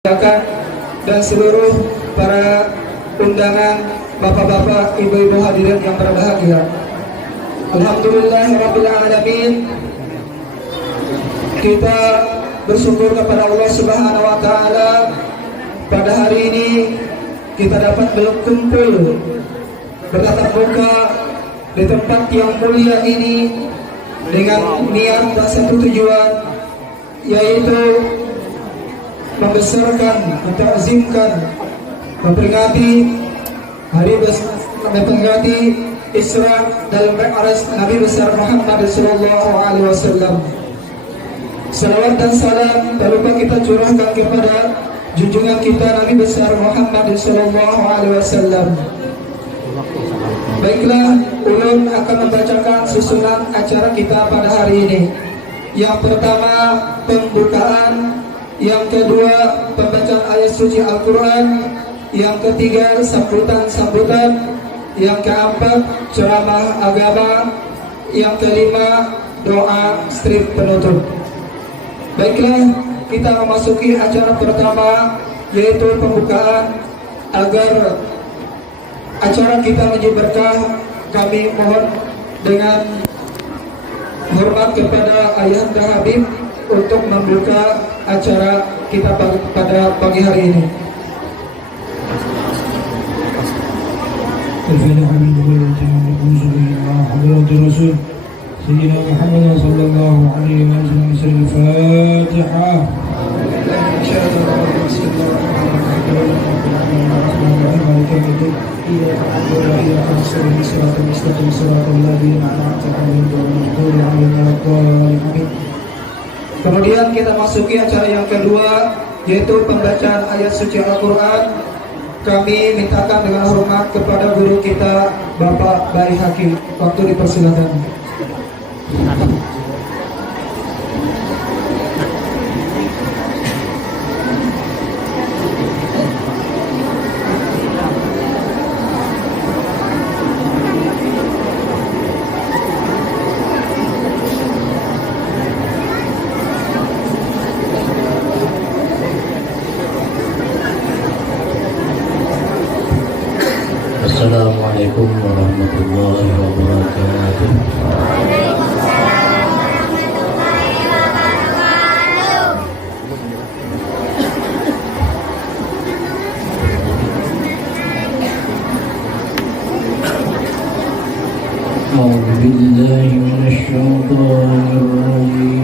Kakak dan seluruh para undangan, bapak-bapak, ibu-ibu hadirin yang berbahagia. Alhamdulillahirabbil alamin. Kita bersyukur kepada Allah Subhanahu wa taala pada hari ini kita dapat berkumpul bertatap muka di tempat yang mulia ini dengan niat dan satu tujuan, yaitu membesarkan, mentakzimkan, memperingati Isra dan Mi'raj Nabi besar Muhammad sallallahu alaihi wasallam. Salawat dan salam tak lupa kita curahkan kepada junjungan kita Nabi besar Muhammad sallallahu alaihi wasallam. Baiklah, ulun akan membacakan susunan acara kita pada hari ini. Yang pertama, pembukaan. Yang kedua, pembacaan ayat suci Al-Quran. Yang ketiga, sambutan-sambutan. Yang keempat, ceramah agama. Yang kelima, doa strip penutup. Baiklah, kita memasuki acara pertama, yaitu pembukaan. Agar acara kita menjadi berkah, kami mohon dengan hormat kepada Ayahanda Habib untuk membuka acara kita pada pagi hari ini. Kemudian kita masuki acara yang kedua, yaitu pembacaan ayat suci Al-Quran. Kami mintakan dengan hormat kepada guru kita, Bapak Bayi Hakim. Waktu dipersilakan. Assalamualaikum warahmatullahi wabarakatuh. A'udzu billahi minasyaitonir rajim.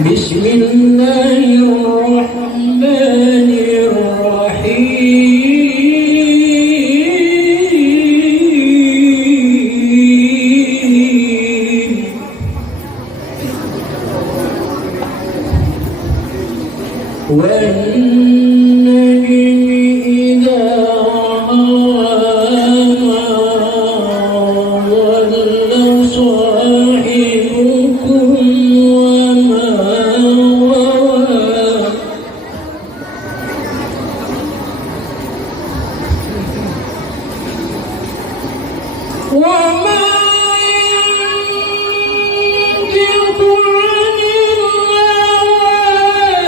بسم الله الرحمن الرحيم والنجم إذا هوى ما ضل صاحبكم وما غوى وما ينطق عن الهوى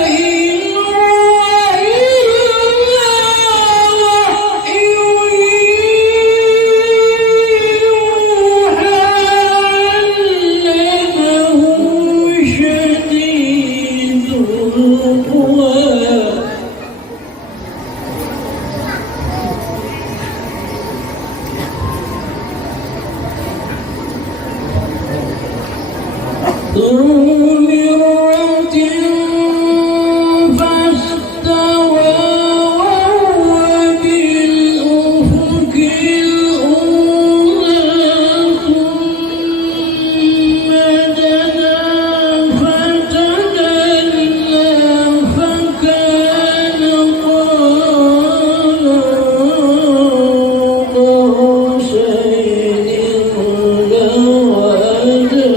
إن هو إلا وحي يوحى علمه شديد القوى ذو مرة فاستوى وهو بالأفق الأعلى ثم دنا فتدلى فكان قاب قوسين أو أدنى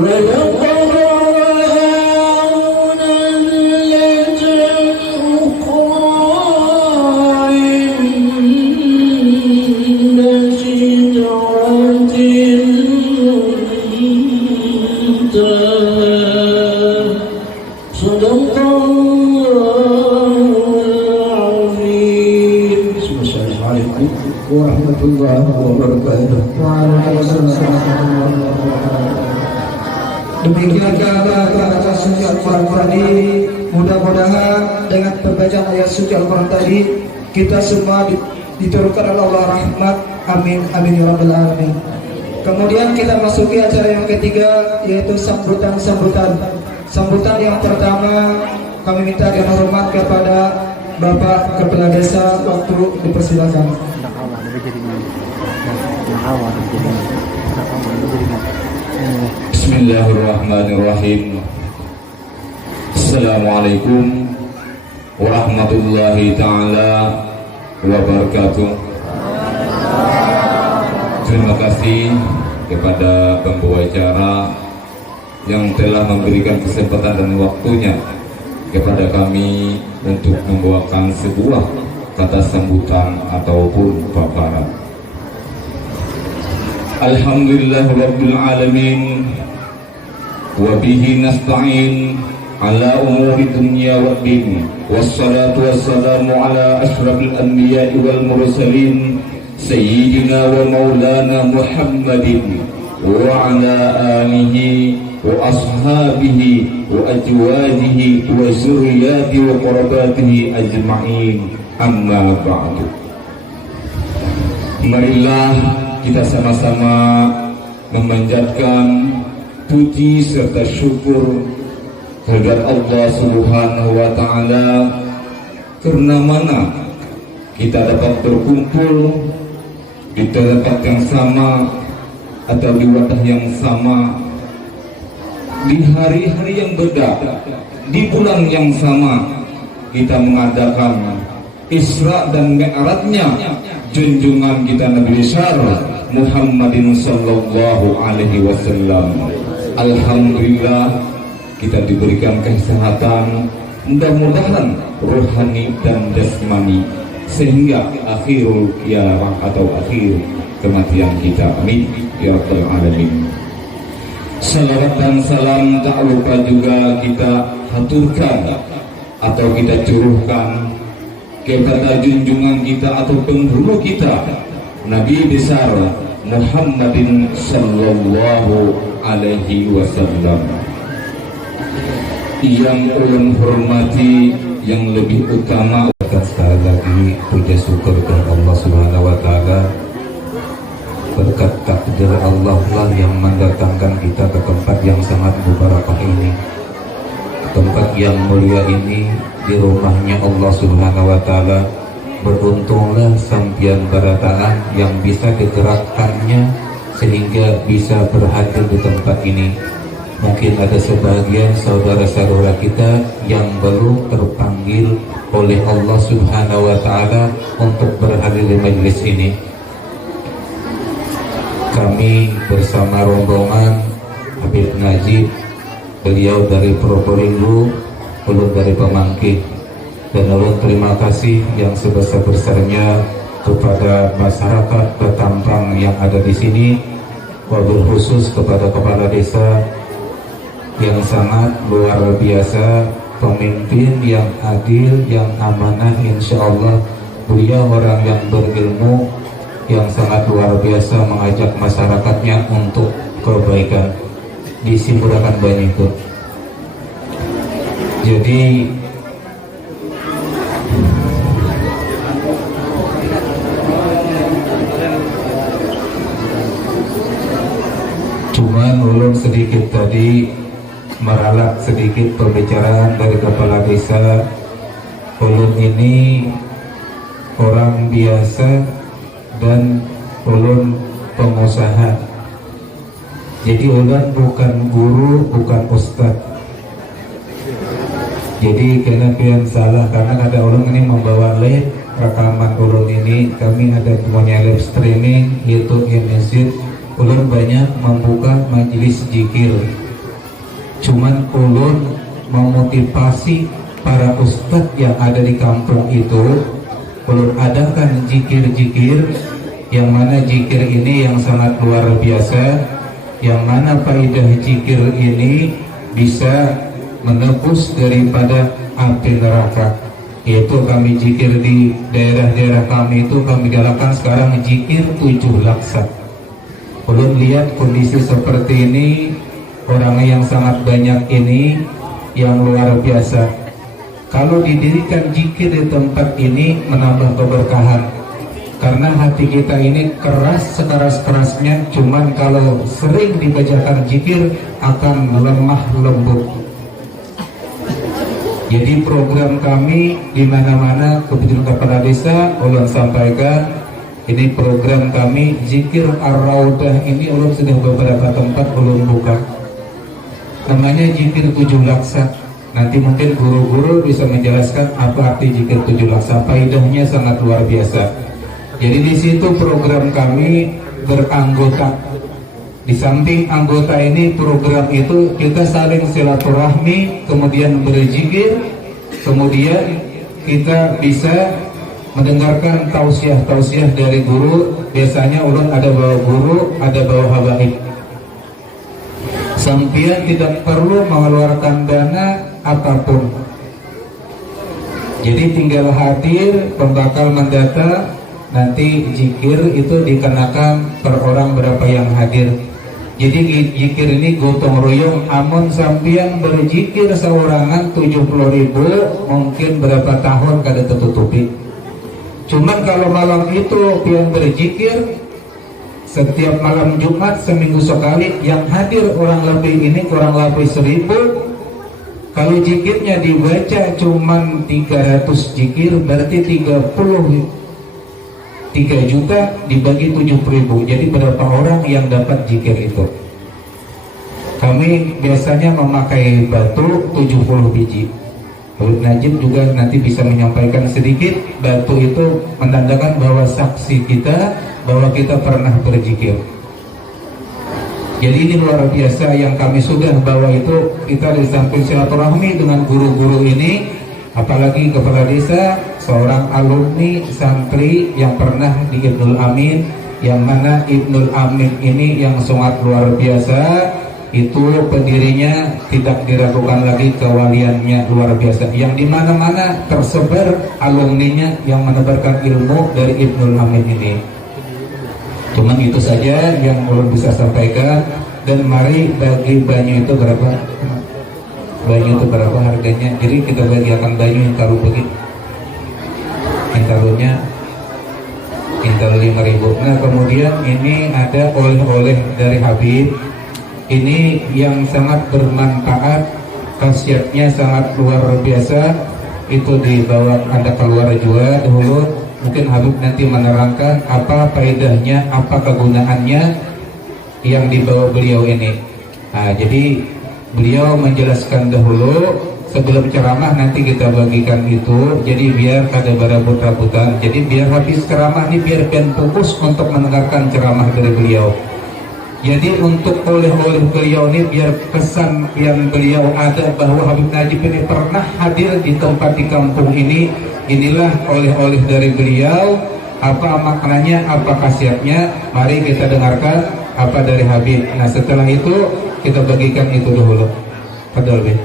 ولقد رآه نزلة أخرى عند سدرة المنتهى صدق الله العظيم. السلام عليكم ورحمة الله وبركاته. Demikian kata suci Al-Quran tadi. Mudah-mudahan dengan pembacaan ayat suci Al-Quran tadi kita semua diturunkan oleh Allah rahmat. Amin amin ya rabbal alamin. Kemudian kita masuki acara yang ketiga, yaitu sambutan yang pertama. Kami minta dengan hormat kepada Bapak Kepala Desa, waktu dipersilakan. Bismillahirrahmanirrahim. Assalamualaikum warahmatullahi ta'ala wabarakatuh. Terima kasih kepada pembawa acara yang telah memberikan kesempatan dan waktunya kepada kami untuk membawakan sebuah kata sambutan ataupun paparan. Alhamdulillah Rabbil Alamin, wa bihi nasta'in ala umuri dunya wa din, wassalatu wassalamu ala ashrafil anbiya'i wal mursalin sayyidina wa maulana Muhammadin wa ala alihi wa ashabihi wa ajwajihi wa zurriyati wa qarabatihi ajma'in, amma ba'du. Marilah kita sama-sama memanjatkan puji serta syukur kehadirat Allah Subhanahu wa taala, karena mana kita dapat berkumpul di tempat yang sama atau di wadah yang sama, di hari-hari yang berbeda, di bulan yang sama, kita mengadakan Isra dan Mi'rajnya junjungan kita Nabi besar Muhammadin sallallahu alaihi wasallam. Alhamdulillah kita diberikan kesehatan, mudah-mudahan rohani dan jasmani sehingga akhirul kiamat atau akhir kematian kita. Amin ya rabbal alamin. Salawat dan salam tak lupa juga kita haturkan atau kita curahkan kepada junjungan kita atau penghulu kita, Nabi besar Muhammadin sallallahu alaihi wasallam, yang ulun hormati, yang lebih utama. Dan sekali lagi puja syukur kepada Allah Subhanahu wa taala. Berkat takdir Allah lah yang mendatangkan kita ke tempat yang sangat mubarakah ini, tempat yang mulia ini, di rumahnya Allah Subhanahu wa taala. Beruntunglah sampian barataan yang bisa digerakkannya sehingga bisa berhadir di tempat ini. Mungkin ada sebagian saudara-saudara kita yang belum terpanggil oleh Allah Subhanahu wa taala untuk berhadir di majelis ini. Kami bersama rombongan Habib Najib, beliau dari Probolinggo, ulun dari Pemangkih, dan ulun terima kasih yang sebesar-besarnya kepada masyarakat Batampang yang ada di sini, wabil khusus kepada kepala desa yang sangat luar biasa, pemimpin yang adil, yang amanah, insya Allah. Beliau orang yang berilmu, yang sangat luar biasa mengajak masyarakatnya untuk kebaikan. Disimpulkan banyak itu. Jadi cuman ulun sedikit tadi meralat sedikit pembicaraan dari kepala desa. Ulun ini orang biasa dan ulun pengusaha. Jadi ulun bukan guru, bukan ustadz. Jadi kena pian salah karena ada ulun ini membawa live rekaman ulun ini. Kami ada punya live streaming YouTube in masjid. Ulun banyak membuka majelis zikir. Cuman ulun memotivasi para ustadz yang ada di kampung itu. Ulun adakan zikir-zikir, yang mana zikir ini yang sangat luar biasa, yang mana faidah zikir ini bisa menebus daripada api neraka. Yaitu kami zikir di daerah-daerah kami itu kami galakan sekarang zikir 7 laksa. Ulun lihat kondisi seperti ini, orang yang sangat banyak ini, yang luar biasa. Kalau didirikan zikir di tempat ini menambah keberkahan, karena hati kita ini keras sekeras-kerasnya, cuman kalau sering dibacakan zikir akan lemah lembut. Jadi program kami di mana-mana, kebetulan kepala desa ulun sampaikan, ini program kami zikir ar-raudah ini ulun sudah beberapa tempat ulun buka. Namanya zikir 7 laksa. Nanti mungkin guru-guru bisa menjelaskan apa arti zikir 7 laksa. Faidahnya sangat luar biasa. Jadi di situ program kami beranggota. Di samping anggota ini, program itu kita saling silaturahmi, kemudian berzikir, kemudian kita bisa mendengarkan tausiah-tausiah dari guru. Biasanya ulun ada bawa guru, ada bawa habaib. Sampian tidak perlu mengeluarkan dana apapun. Jadi tinggal hadir, pembakal mendata, nanti zikir itu dikenakan per orang berapa yang hadir. Jadi zikir ini gotong royong, amun sampian berzikir seorangan 70.000, mungkin berapa tahun kada tertutupi. Cuman kalau malam itu pian berzikir setiap malam Jumat seminggu sekali, yang hadir orang lebih ini kurang lebih 1.000. Kalau zikirnya dibaca cuman 300 zikir, berarti 3 juta dibagi 70.000. Jadi berapa orang yang dapat zikir itu? Kami biasanya memakai batu 70 biji. Habib Najib juga nanti bisa menyampaikan sedikit. Batu itu menandakan bahwa saksi kita bahwa kita pernah berzikir. Jadi ini luar biasa yang kami sudah bawa itu. Kita di samping silaturahmi dengan guru-guru ini, apalagi kepala desa, seorang alumni santri yang pernah di Ibnul Amin, yang mana Ibnul Amin ini yang sangat luar biasa. Itu pendirinya tidak diragukan lagi, kewaliannya luar biasa, yang dimana-mana tersebar alumninya yang menebarkan ilmu dari Ibnul Amin ini. Cuman itu saja yang ulun bisa sampaikan. Dan mari bagi banyu itu berapa? Banyu itu berapa harganya? Jadi kita bagikan banyu yang taruh begitu, yang taruhnya intal 5.000. Nah kemudian ini ada oleh-oleh dari Habib. Ini yang sangat bermanfaat, khasiatnya sangat luar biasa. Itu dibawa Anda keluar juga dahulu. Mungkin Habib nanti menerangkan apa faedahnya, apa kegunaannya yang dibawa beliau ini. Nah, jadi beliau menjelaskan dahulu sebelum ceramah, nanti kita bagikan itu. Jadi biar ada barabut-rabutan. Jadi biar habis ceramah ini biar pian fokus untuk mendengarkan ceramah dari beliau. Jadi untuk oleh-oleh beliau ini biar kesan yang beliau ada bahwa Habib Najib ini pernah hadir di tempat di kampung ini. Inilah oleh-oleh dari beliau. Apa maknanya, apa khasiatnya, mari kita dengarkan apa dari Habib. Nah setelah itu kita bagikan itu dahulu. Padahal Habib.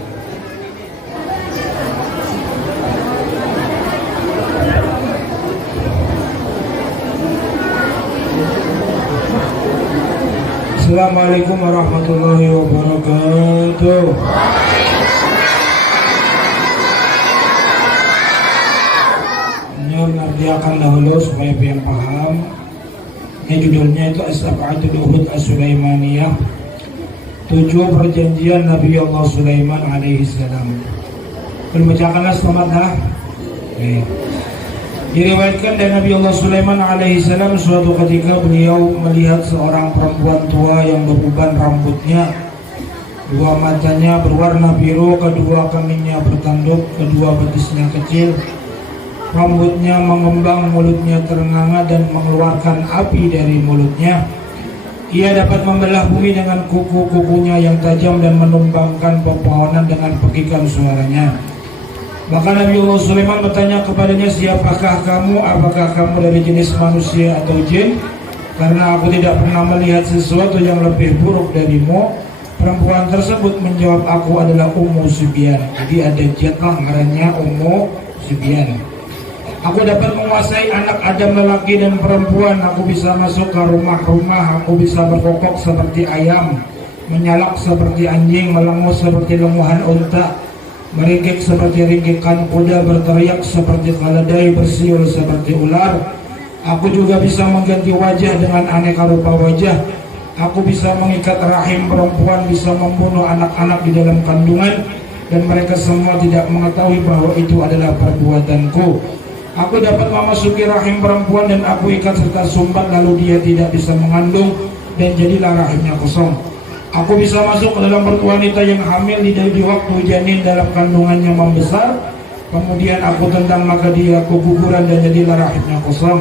Assalamualaikum warahmatullahi wabarakatuh. Ini mengerjakan dahulu supaya biar paham. Ini judulnya itu As-Sab'atul Uhud As-Sulaimaniyah, 7 perjanjian Nabi Allah Sulaiman alaihi salam. Membacakanlah selamat dah. Diriwayatkan dari Nabi Allah Sulaiman alaihi salam, suatu ketika beliau melihat seorang perempuan tua yang beruban rambutnya, dua matanya berwarna biru, kedua kemihnya bertanduk, kedua betisnya kecil, rambutnya mengembang, mulutnya ternganga dan mengeluarkan api dari mulutnya. Ia dapat membelah bumi dengan kuku-kukunya yang tajam dan menumbangkan pepohonan dengan pekikan suaranya. Maka Nabi Allah Sulaiman bertanya kepadanya, siapakah kamu? Apakah kamu dari jenis manusia atau jin? Karena aku tidak pernah melihat sesuatu yang lebih buruk darimu. Perempuan tersebut menjawab, aku adalah Ummu Sibyan. Jadi ada jatah ngarannya Ummu Sibyan. Aku dapat menguasai anak Adam lelaki dan perempuan. Aku bisa masuk ke rumah-rumah. Aku bisa berkokok seperti ayam, menyalak seperti anjing, melengus seperti lenguhan unta, meringkik seperti ringkikan kuda, berteriak seperti keledai, bersiul seperti ular. Aku juga bisa mengganti wajah dengan aneka rupa wajah. Aku bisa mengikat rahim perempuan, bisa membunuh anak-anak di dalam kandungan, dan mereka semua tidak mengetahui bahwa itu adalah perbuatanku. Aku dapat memasuki rahim perempuan dan aku ikat serta sumbat, lalu dia tidak bisa mengandung dan jadilah rahimnya kosong. Aku bisa masuk ke dalam perut wanita yang hamil di waktu janin dalam kandungannya membesar. Kemudian aku tendang maka dia keguguran dan jadilah rahimnya kosong.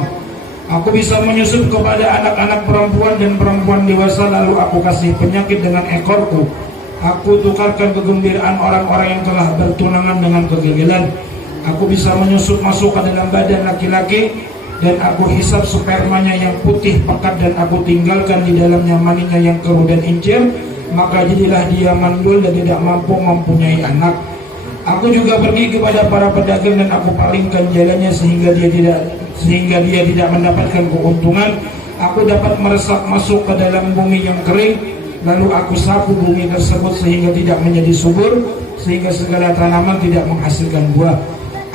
Aku bisa menyusup kepada anak-anak perempuan dan perempuan dewasa, lalu aku kasih penyakit dengan ekorku. Aku tukarkan kegembiraan orang-orang yang telah bertunangan dengan kegagalan. Aku bisa menyusup masuk ke dalam badan laki-laki dan aku hisap spermanya yang putih pekat dan aku tinggalkan di dalamnya maninya yang keruh dan incir, maka jadilah dia mandul dan tidak mampu mempunyai anak. Aku juga pergi kepada para pedagang dan aku palingkan jalannya sehingga dia tidak mendapatkan keuntungan. Aku dapat meresap masuk ke dalam bumi yang kering, lalu aku sapu bumi tersebut sehingga tidak menjadi subur, sehingga segala tanaman tidak menghasilkan buah.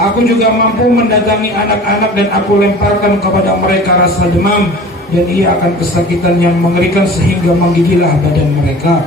Aku juga mampu mendatangi anak-anak dan aku lemparkan kepada mereka rasa demam, dan ia akan kesakitan yang mengerikan sehingga menggigillah badan mereka.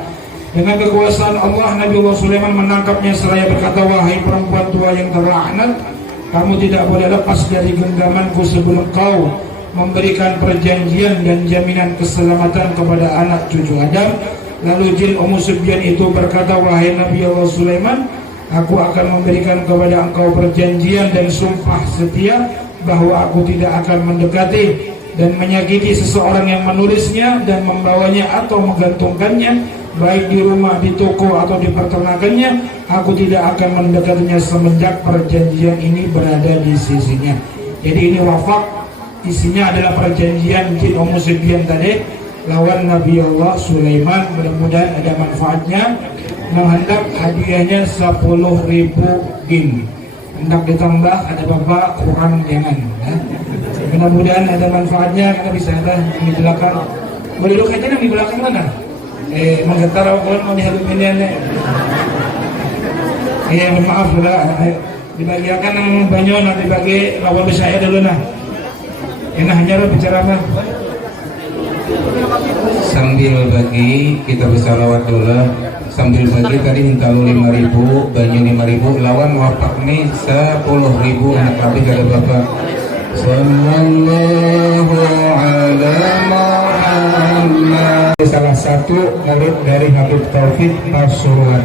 Dengan kekuasaan Allah, Nabi Allah Sulaiman menangkapnya seraya berkata, wahai perempuan tua yang terlaknat, kamu tidak boleh lepas dari genggamanku sebelum kau memberikan perjanjian dan jaminan keselamatan kepada anak cucu Adam. Lalu jin Ummu Sibyan itu berkata, wahai Nabi Allah Sulaiman, aku akan memberikan kepada engkau perjanjian dan sumpah setia bahwa aku tidak akan mendekati dan menyakiti seseorang yang menulisnya dan membawanya atau menggantungkannya, baik di rumah, di toko, atau di peternakannya, aku tidak akan mendekatinya semenjak perjanjian ini berada di sisinya. Jadi ini wafak, isinya adalah perjanjian jin Ummu Sufyan tadi lawan Nabi Allah Sulaiman. Mudah-mudahan ada manfaatnya. Menghendak hadiahnya 10.000 bin. Hendak ditambah, ada bapak kurang jangan ya. Mudah-mudahan ada manfaatnya, karena bisa ada yang di belakang. Mau duduk aja yang di belakang mana? Menggetar kalau mau dihalupin ya. Mohon maaf lah. Dibagiakan yang banyak nanti bagi lawan saya dulu nah. Enak hanya bicara mah. Sambil bagi kita bisa lawat dulu. Sambil bagi tadi minta 5.000, banyak 5.000, lawan wafak nih 10.000 anak habis ada bapak. Sallallahu ala Muhammad. Salah satu murid dari Habib Taufik Pasuruan.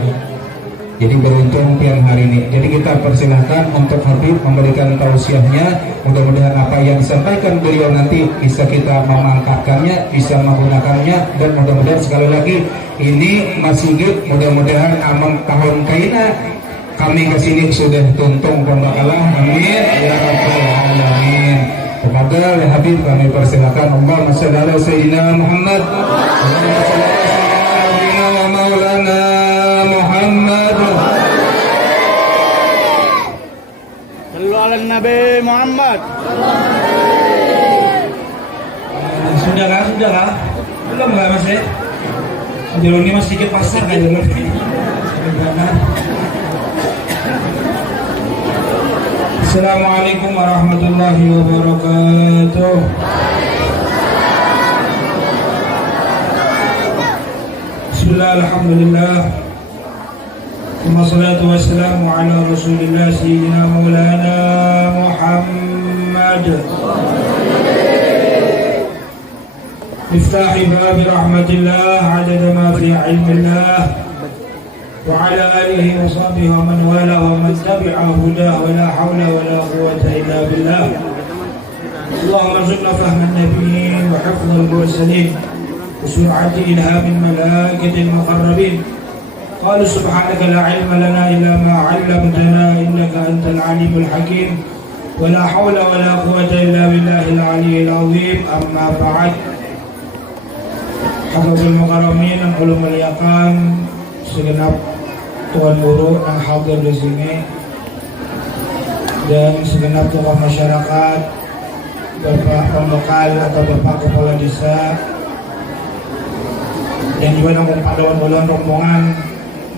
Jadi beruntung pian hari ini. Jadi kita persilahkan untuk Habib memberikan tausiahnya. Mudah-mudahan apa yang disampaikan beliau nanti bisa kita memanfaatkannya, bisa menggunakannya, dan mudah-mudahan sekali lagi ini masjid mudah-mudahan aman tahun kaina kami kesini sudah tuntung pondok Allah. Amin ya rabbal alamin. Kepada Habib kami persilakan. Allahumma shalli ala sayyidina Muhammad. Allahumma shalli ala sayyidina wa maulana Muhammad. Sallu ala Nabi Muhammad. Sudah kah? Belum nggak mas ya? Jalur ini masih sedikit pasar kan jalur ini. Assalamualaikum warahmatullahi wabarakatuh. Bismillah, alhamdulillah. Wassalatu wassalamu ala rasulillah sayyidina maulana Muhammad. Miftahi babi rahmatillah adada ma fi ilmillah wa ala alihi wa sahbihi wa man wala wa man tabi'a hudah wa la hawla wa la quwwata illa billah. Allahumma rzuqna fahman nabiyyin wa hifdhal mursalin wa sur'ati ilhamin malaikatil muqarrabin. Qalu subhanaka la ilma lana illa ma 'allamtana innaka antal alimul hakim. Wa la hawla wa la quwwata illa billahil aliyyil azim. Amma ba'd. Hababil mukarramin yang perlu muliakan segenap tuan guru yang hadir di sini dan segenap tokoh masyarakat, bapak pembekal atau bapak kepala desa, dan juga nang pahlawan-pahlawan rombongan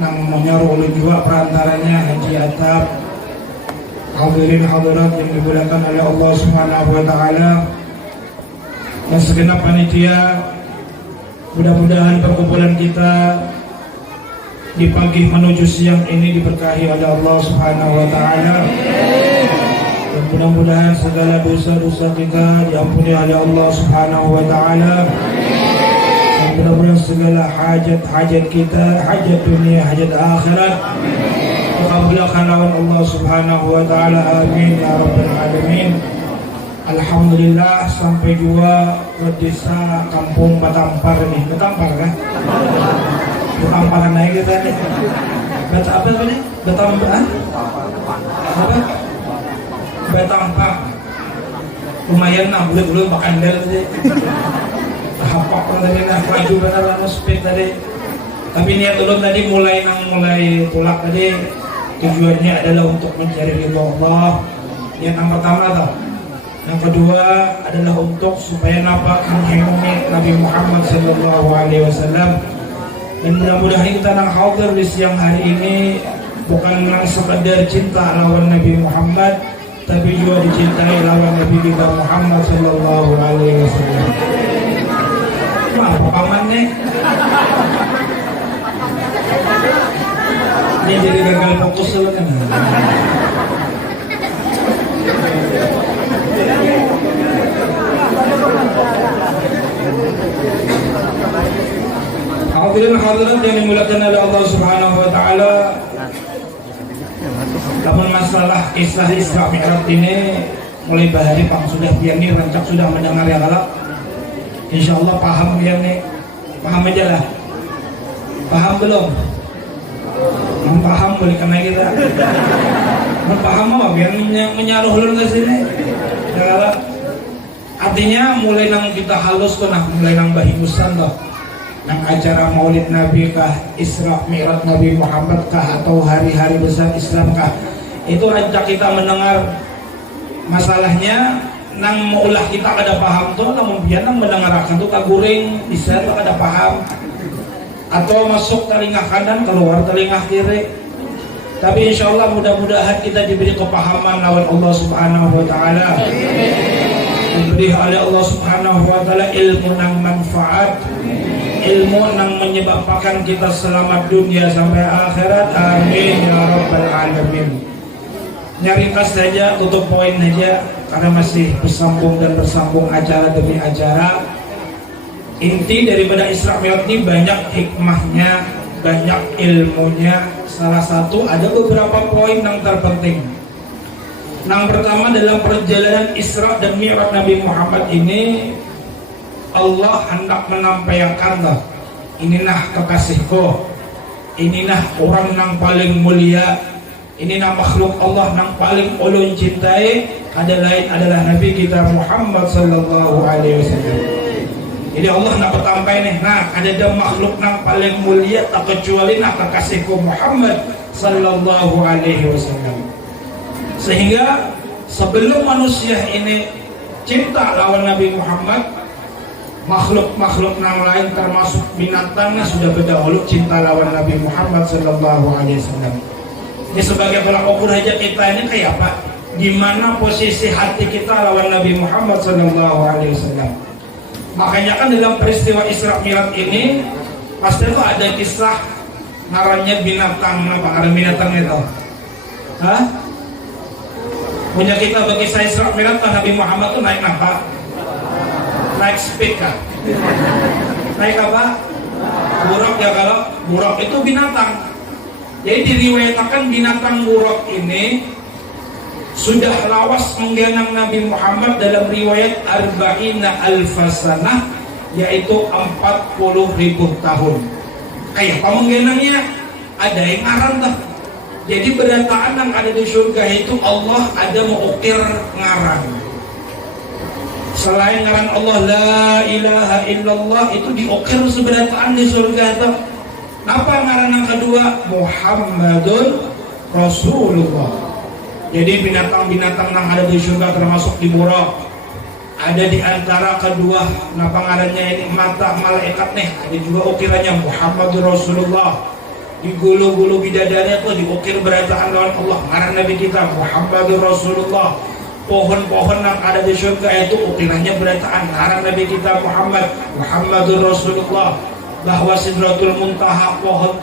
nang menyaruh oleh juga perantaranya Haji Atap, hadirin hadirat yang dimuliakan oleh Allah Subhanahu wa taala, dan segenap panitia. Mudah-mudahan perkumpulan kita di pagi menuju siang ini diberkahi oleh Allah Subhanahu wa taala. Dan mudah-mudahan segala dosa-dosa kita diampuni oleh Allah Subhanahu wa taala. Dan mudah-mudahan segala hajat-hajat kita, hajat dunia, hajat akhirat dikabulkan oleh Allah Subhanahu wa taala. Amin ya rabbal alamin. Alhamdulillah sampai juga ke desa kampung Batampar nih. Batampar kan? Batamparan naik kita nih. Apa nih? Batampar? Apa? Batampar. Lumayan lah, boleh makan dari hapak tadi nak maju benar muspek tadi. Tapi niat ulun tadi mulai tulak tadi tujuannya adalah untuk mencari ridho Allah. Yang pertama tau. Yang kedua adalah untuk supaya nampak menghimuni Nabi Muhammad SAW. Dan mudah-mudahan kita yang hadir di siang hari ini bukan sekedar cinta lawan Nabi Muhammad, tapi juga dicintai lawan Nabi kita Muhammad SAW. Apa pamannya? Ini jadi gagal fokus kan? Hadirin hadirat yang dimuliakan oleh Allah Subhanahu wa taala. Namun masalah kisah Isra Mi'raj ini mulai bahari pang sudah biar nih rancak sudah mendengar ya kalau insya Allah paham biar nih paham aja lah. Paham belum? Mau paham boleh kena kita. Mau paham apa biar menyaruh ulun ke sini ya kalau artinya mulai nang kita halus tuh nah mulai nang bahimusan tuh nang acara maulid Nabi kah, Isra Mi'raj Nabi Muhammad kah, atau hari-hari besar Islam kah, itu rancak kita mendengar. Masalahnya nang maulah kita kada paham tuh, namun biar nang mendengarkan tuh kaguring bisa tuh kada paham, atau masuk telinga kanan keluar telinga kiri. Tapi insya Allah mudah-mudahan kita diberi kepahaman lawan Allah Subhanahu Wa Taala, diberi oleh Allah Subhanahu Wa Taala ilmu nang manfaat, ilmu yang menyebabkan kita selamat dunia sampai akhirat. Amin ya rabbal alamin. Nyaringkas saja, tutup poin saja karena masih bersambung dan bersambung acara demi acara. Inti daripada Isra Mi'raj ini banyak hikmahnya, banyak ilmunya. Salah satu ada beberapa poin yang terpenting. Yang pertama, dalam perjalanan Isra dan Mi'raj Nabi Muhammad ini Allah hendak menampilkan dah, inilah kekasihku, inilah orang yang paling mulia, inilah makhluk Allah yang paling ulun cintai, ada lain adalah Nabi kita Muhammad sallallahu alaihi wasallam. Jadi Allah nak bertampai nih, nah ada makhluk yang paling mulia tak kecuali nak kekasihku Muhammad sallallahu alaihi wasallam. Sehingga sebelum manusia ini cinta lawan Nabi Muhammad, makhluk-makhluk yang lain termasuk binatangnya sudah berdahulu cinta lawan Nabi Muhammad sallallahu alaihi wasallam. Ini sebagai tolak ukur aja kita ini kayak apa? Gimana posisi hati kita lawan Nabi Muhammad sallallahu alaihi wasallam. Makanya kan dalam peristiwa Isra Mi'raj ini pasti itu ada kisah ngarannya binatang, apa ngaran binatang itu? Hah? Punya kita berkisah Isra Mi'raj Nabi Muhammad tuh naik apa? Naik speed kan? Naik apa? Buruk ya, kalau buruk itu binatang. Jadi diriwayatkan binatang buruk ini sudah lawas menggenang Nabi Muhammad dalam riwayat arba'ina alfasanah, yaitu 40.000 tahun. Kayak apa menggenangnya? Ada yang ngaran dah. Jadi berataan yang ada di surga itu Allah ada mengukir ngaran. Selain ngaran Allah la ilaha illallah itu diukir seberataan di surga itu. Apa ngaran yang kedua? Muhammadun Rasulullah. Jadi binatang-binatang yang ada di surga termasuk di buruk. Ada di antara kedua napa ngarannya ini mata malaikat nih, ada juga ukirannya Muhammadur Rasulullah. Di gulu-gulu bidadari itu diukir berataan lawan Allah ngaran Nabi kita Muhammadur Rasulullah. Pohon-pohon yang ada di surga itu ukirannya berataan ngaran Nabi kita Muhammadur Rasulullah. Bahwa Sidratul Muntaha pohon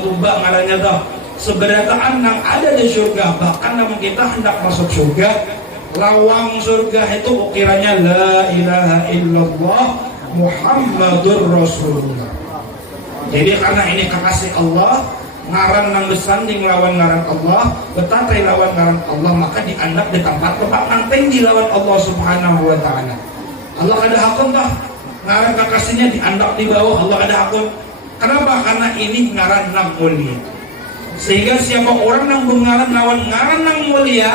tumbak ngarannya tuh seberataan yang ada di surga. Bahkan namun kita hendak masuk surga, lawang surga itu ukirannya la ilaha illallah Muhammadur Rasulullah. Jadi karena ini kekasih Allah, ngaran yang bersanding lawan ngaran Allah, betatai lawan ngaran Allah, maka dianggap di tempat-tempat yang tinggi lawan Allah Subhanahu wa Ta'ala. Allah ada hakun tak? Ngaran kekasihnya dianggap di bawah, Allah ada hakun. Kenapa? Karena ini ngaran yang mulia. Sehingga siapa orang yang mengaran lawan ngaran yang mulia,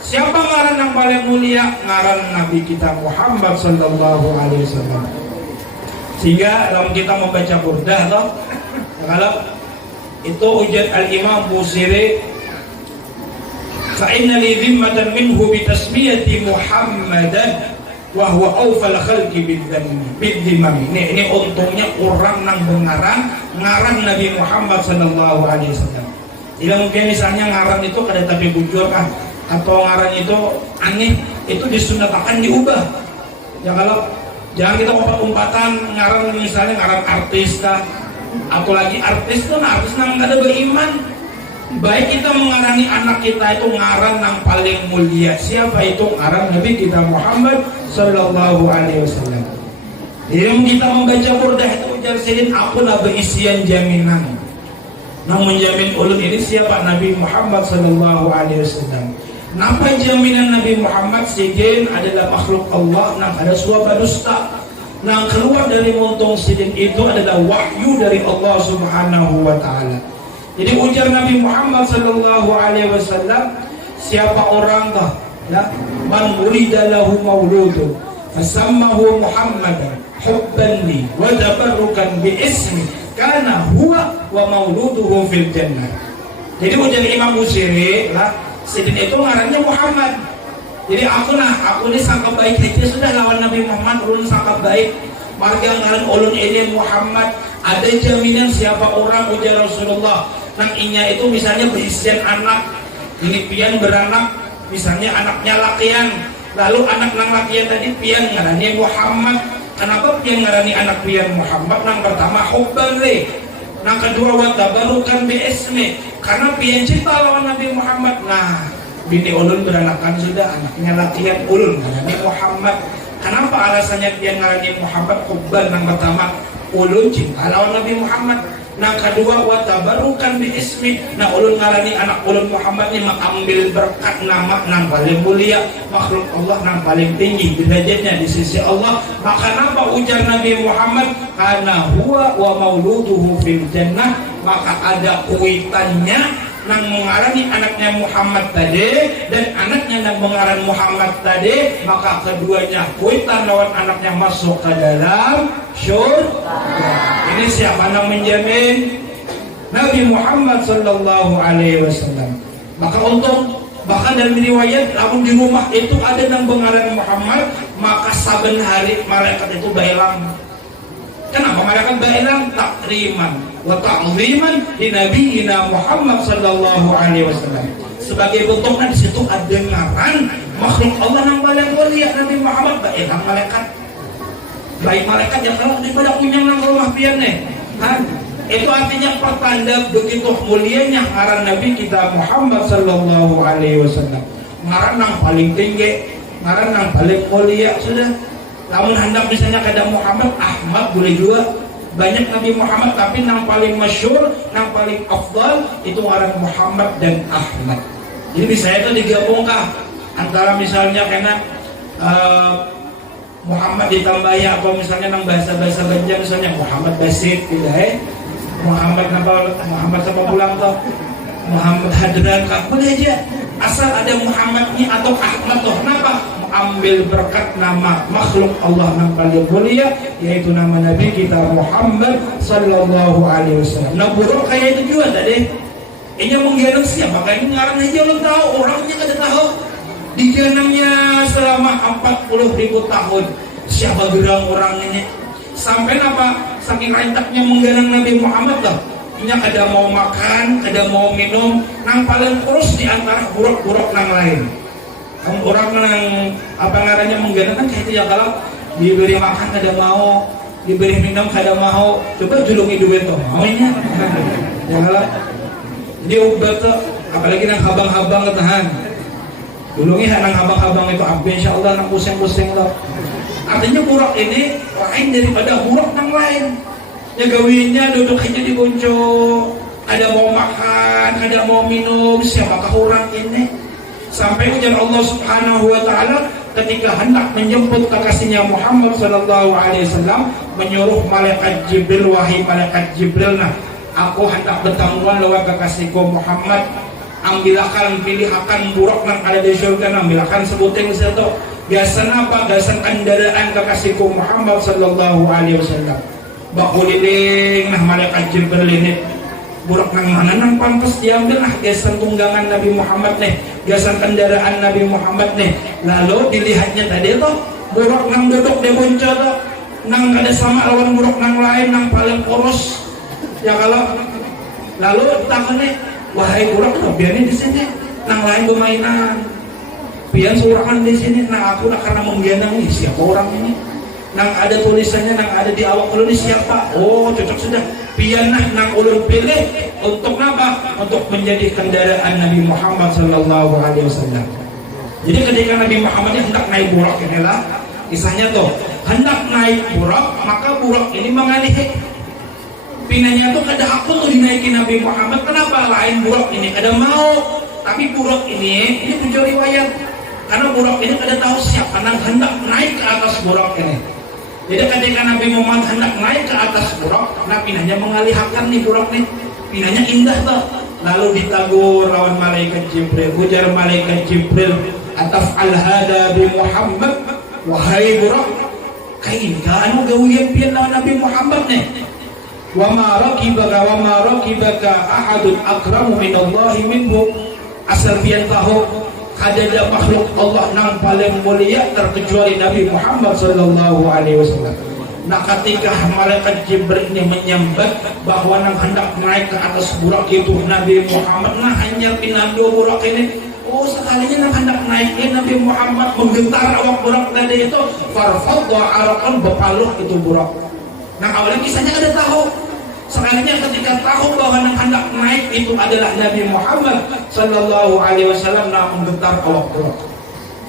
siapa ngaran yang paling mulia? Ngaran Nabi kita Muhammad sallallahu alaihi wasallam. Sehingga dalam kita membaca burdah toh, kalau itu ujar al-Imam Busiri, fa inna li dhimmatan minhu bi tasmiyati Muhammadan wa huwa awfal khalqi bidzimami. Ini untungnya orang yang mengarang ngaran Nabi Muhammad sallallahu alaihi wasallam. Tidak mungkin misalnya ngaran itu kada tapi bujur kan, atau ngaran itu aneh, itu disunatkan diubah. Ya kalau jangan kita umpat-umpatan ngaran misalnya ngaran artis kan, atau lagi artis tuh artis yang kada beriman. Baik kita mengarani anak kita itu ngaran yang paling mulia. Siapa itu? Ngaran Nabi kita Muhammad sallallahu alaihi wasallam. Jadi kita membaca burdah itu ujar sidin aku lah berisian jaminan. Yang menjamin ulun ini siapa? Nabi Muhammad sallallahu alaihi wasallam. Napa jaminan Nabi Muhammad sidin adalah makhluk Allah, nang ada suara dusta, nang keluar dari muntung sidin itu adalah wahyu dari Allah Subhanahu wa taala. Jadi ujar Nabi Muhammad sallallahu alaihi wasallam, siapa orang dah ya, man wulida lahu mauludu fasammahu Muhammadan hubban li wa tabarrukan bi ismi kana huwa wa mauluduhu fil jannah. Jadi ujar Imam Busiri lah, sidin itu ngarannya Muhammad. Jadi aku ini sangka baik itu sudah lawan Nabi Muhammad, ulun sangka baik. Marga ngaran ulun ini Muhammad. Ada jaminan siapa orang ujar Rasulullah. Nang inya itu misalnya berisian anak, ini pian beranak, misalnya anaknya lakian. Lalu anak nang lakian tadi pian ngarani Muhammad. Kenapa pian ngarani anak pian Muhammad? Nang pertama hubban li. Nang kedua wa tabarukan bi ismi. Karena pian cinta lawan Nabi Muhammad. Nah, bini ulun beranakan sudah, anaknya lakian ulun ngarani Muhammad. Kenapa alasannya pian ngarani Muhammad? Hubban nang pertama ulun cinta lawan Nabi Muhammad. Nang kedua wa tabarukan bi ismi. Nah ulun ngarani anak ulun Muhammad ini mengambil berkat nama nang paling mulia, makhluk Allah nang paling tinggi derajatnya di sisi Allah. Maka napa ujar Nabi Muhammad? Karena huwa wa mauluduhu fil jannah. Maka ada kuitannya nang mengarani anaknya Muhammad tadi dan anaknya nang mengarani Muhammad tadi, maka keduanya kuitan lawan anaknya masuk ke dalam syurga. Ini siapa yang menjamin? Nabi Muhammad sallallahu alaihi wasallam. Maka untung bahkan dalam riwayat namun di rumah itu ada nang mengarani Muhammad, maka saben hari malaikat itu bailang. Kenapa malaikat bailang? Takriman wa ta'ziman di nabiyina Muhammad sallallahu alaihi wasallam. Sebagai bentuknya di situ ada ngaran makhluk Allah yang paling mulia Nabi Muhammad bailang malaikat. Baik malaikat yang kalau daripada punya nang rumah pian nih. Itu artinya pertanda begitu mulianya ngaran Nabi kita Muhammad sallallahu alaihi wasallam. Ngaran yang paling tinggi, ngaran yang paling mulia sudah. Namun hendak misalnya kada Muhammad, Ahmad boleh juga. Banyak Nabi Muhammad tapi yang paling masyhur, yang paling afdal itu ngaran Muhammad dan Ahmad. Jadi bisa itu digabungkan antara misalnya karena Muhammad ditambahi atau misalnya nang bahasa-bahasa Banjar misalnya Muhammad Basit tidak Muhammad Muhammad sama pulang toh Muhammad Hadran boleh aja asal ada Muhammad ini atau Ahmad toh. Kenapa? Ambil berkat nama makhluk Allah yang paling mulia yaitu nama Nabi kita Muhammad sallallahu alaihi wasallam. Nah buruk kayak itu juga tadi. Ini menggenang siapa? Kayak ngarang aja lo tahu, orangnya kada tahu. Digenangnya selama 40.000 tahun. Siapa gerang orang ini? Sampai apa? Saking rantaknya menggenang Nabi Muhammad lah. Ini kada mau makan, kada mau minum, nang paling kurus di antara buruk-buruk nang lain. Orang yang apa ngarannya menggenang kan kayak itu ya, kalau diberi makan kada mau, diberi minum kada mau, coba julungi duit tuh maunya ya kalau dia obat tuh apalagi nang habang-habang ketahan julungi nang habang-habang itu abis insyaallah nang pusing-pusing loh. Artinya buruk ini lain daripada buruk nang lain ya, gawinya duduk aja di gonco, ada mau makan, ada mau minum, siapakah orang ini? Sampai ujar Allah Subhanahu wa taala ketika hendak menjemput kekasihnya Muhammad sallallahu alaihi wasallam, menyuruh malaikat Jibril, wahai malaikat Jibril, nah aku hendak bertanggungan lewat kekasihku Muhammad, ambilkan pilihakan buruk yang ada di surga, ambilkan sebutin satu gasan apa, gasan kendaraan kekasihku Muhammad sallallahu alaihi wasallam. Bakuliling nah malaikat Jibril ini buruk nang mana nang pantas diambil nah gasan tunggangan Nabi Muhammad nih, gasan kendaraan Nabi Muhammad nih. Lalu dilihatnya tadi tuh buruk nang duduk di bonca tuh nang kada sama lawan buruk nang lain nang paling kurus ya kalau. Lalu takon nih, wahai buruk tuh biarin di sini nang lain bermainan pian surangan di sini. Nah aku nak karena menggenang nih siapa orang ini, nang ada tulisannya nang ada di awak ulun ini siapa. Oh cocok sudah pian nah nang ulun pilih untuk apa? Untuk menjadi kendaraan Nabi Muhammad sallallahu alaihi wasallam. Jadi ketika Nabi Muhammad hendak naik burak ini lah kisahnya tuh, hendak naik burak maka burak ini mengalih pinanya tuh kada aku tuh dinaikin Nabi Muhammad. Kenapa? Lain burak ini kada mau. Tapi buruk ini tujuh riwayat. Karena buruk ini kada tahu siapa yang hendak naik ke atas buruk ini. Jadi ketika Nabi Muhammad hendak naik ke atas buruk, Nabi hanya mengalihkan nih buruk nih. Pinanya indah tuh. Lalu ditagur lawan malaikat Jibril. Ujar malaikat Jibril, ataf'al hada bi Muhammad, wahai buruk, kainka anu gawian pian lawan Nabi Muhammad nih. Wa ma rakibaka ahadun akramu minallahi minhu. Asal pian tahu ada makhluk Allah yang paling mulia terkecuali Nabi Muhammad sallallahu alaihi wasallam. Nah, ketika malaikat Jibril ini menyambat bahwa yang hendak naik ke atas burak itu Nabi Muhammad, nah hanya pinando burak ini. Oh, sekalinya yang hendak naik ini Nabi Muhammad menggentar awak burak tadi itu, farfadha arakan bepaluh itu burak. Nah, awalnya kisahnya ada tahu. Sekalinya ketika tahu bahwa yang hendak naik itu adalah Nabi Muhammad sallallahu alaihi wasallam, nah menggentar awak burak.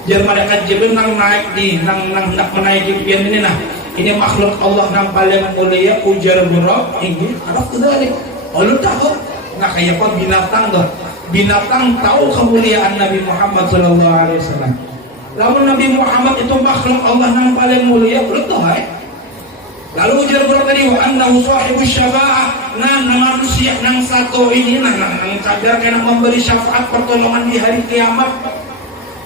Jadi malaikat Jibril nang naik di nang hendak menaiki pian ini, nah ini makhluk Allah yang paling mulia, ujar burak ini araf kedalik. Lu tahu nggak kayak apa binatang tuh? Binatang tahu kemuliaan Nabi Muhammad sallallahu alaihi wasallam. Lalu Nabi Muhammad itu makhluk Allah yang paling mulia, lu tahu ya? Lalu ujar burak tadi, wa annahu sahibus syafa'ah. Nah, manusia yang satu ini nang sadar kena memberi syafaat pertolongan di hari kiamat.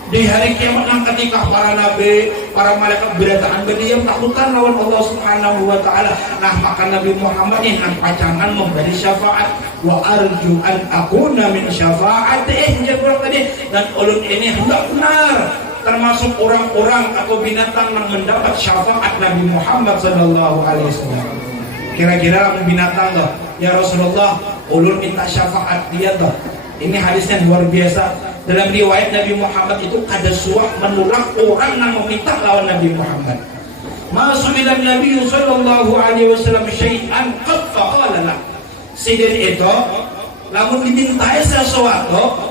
Di hari kiamat yang ketika para nabi, para malaikat berdatangan berdiam takutan lawan Allah Subhanahu wa taala. Nah, maka Nabi Muhammad yang pacangan memberi syafaat. Wa arju an akuna min syafaatih, jawab tadi. Dan ulun ini hendak benar termasuk orang-orang atau binatang yang mendapat syafaat Nabi Muhammad sallallahu alaihi wasallam. Kira-kira binatang loh, ya Rasulullah, ulun minta syafaat dia toh. Ini hadisnya luar biasa. Dalam riwayat Nabi Muhammad itu ada suah menolak orang yang meminta lawan Nabi Muhammad. Masumilan Nabi sallallahu alaihi wasallam syai'an qad faqala la. Sidin itu lamun dimintai sesuatu,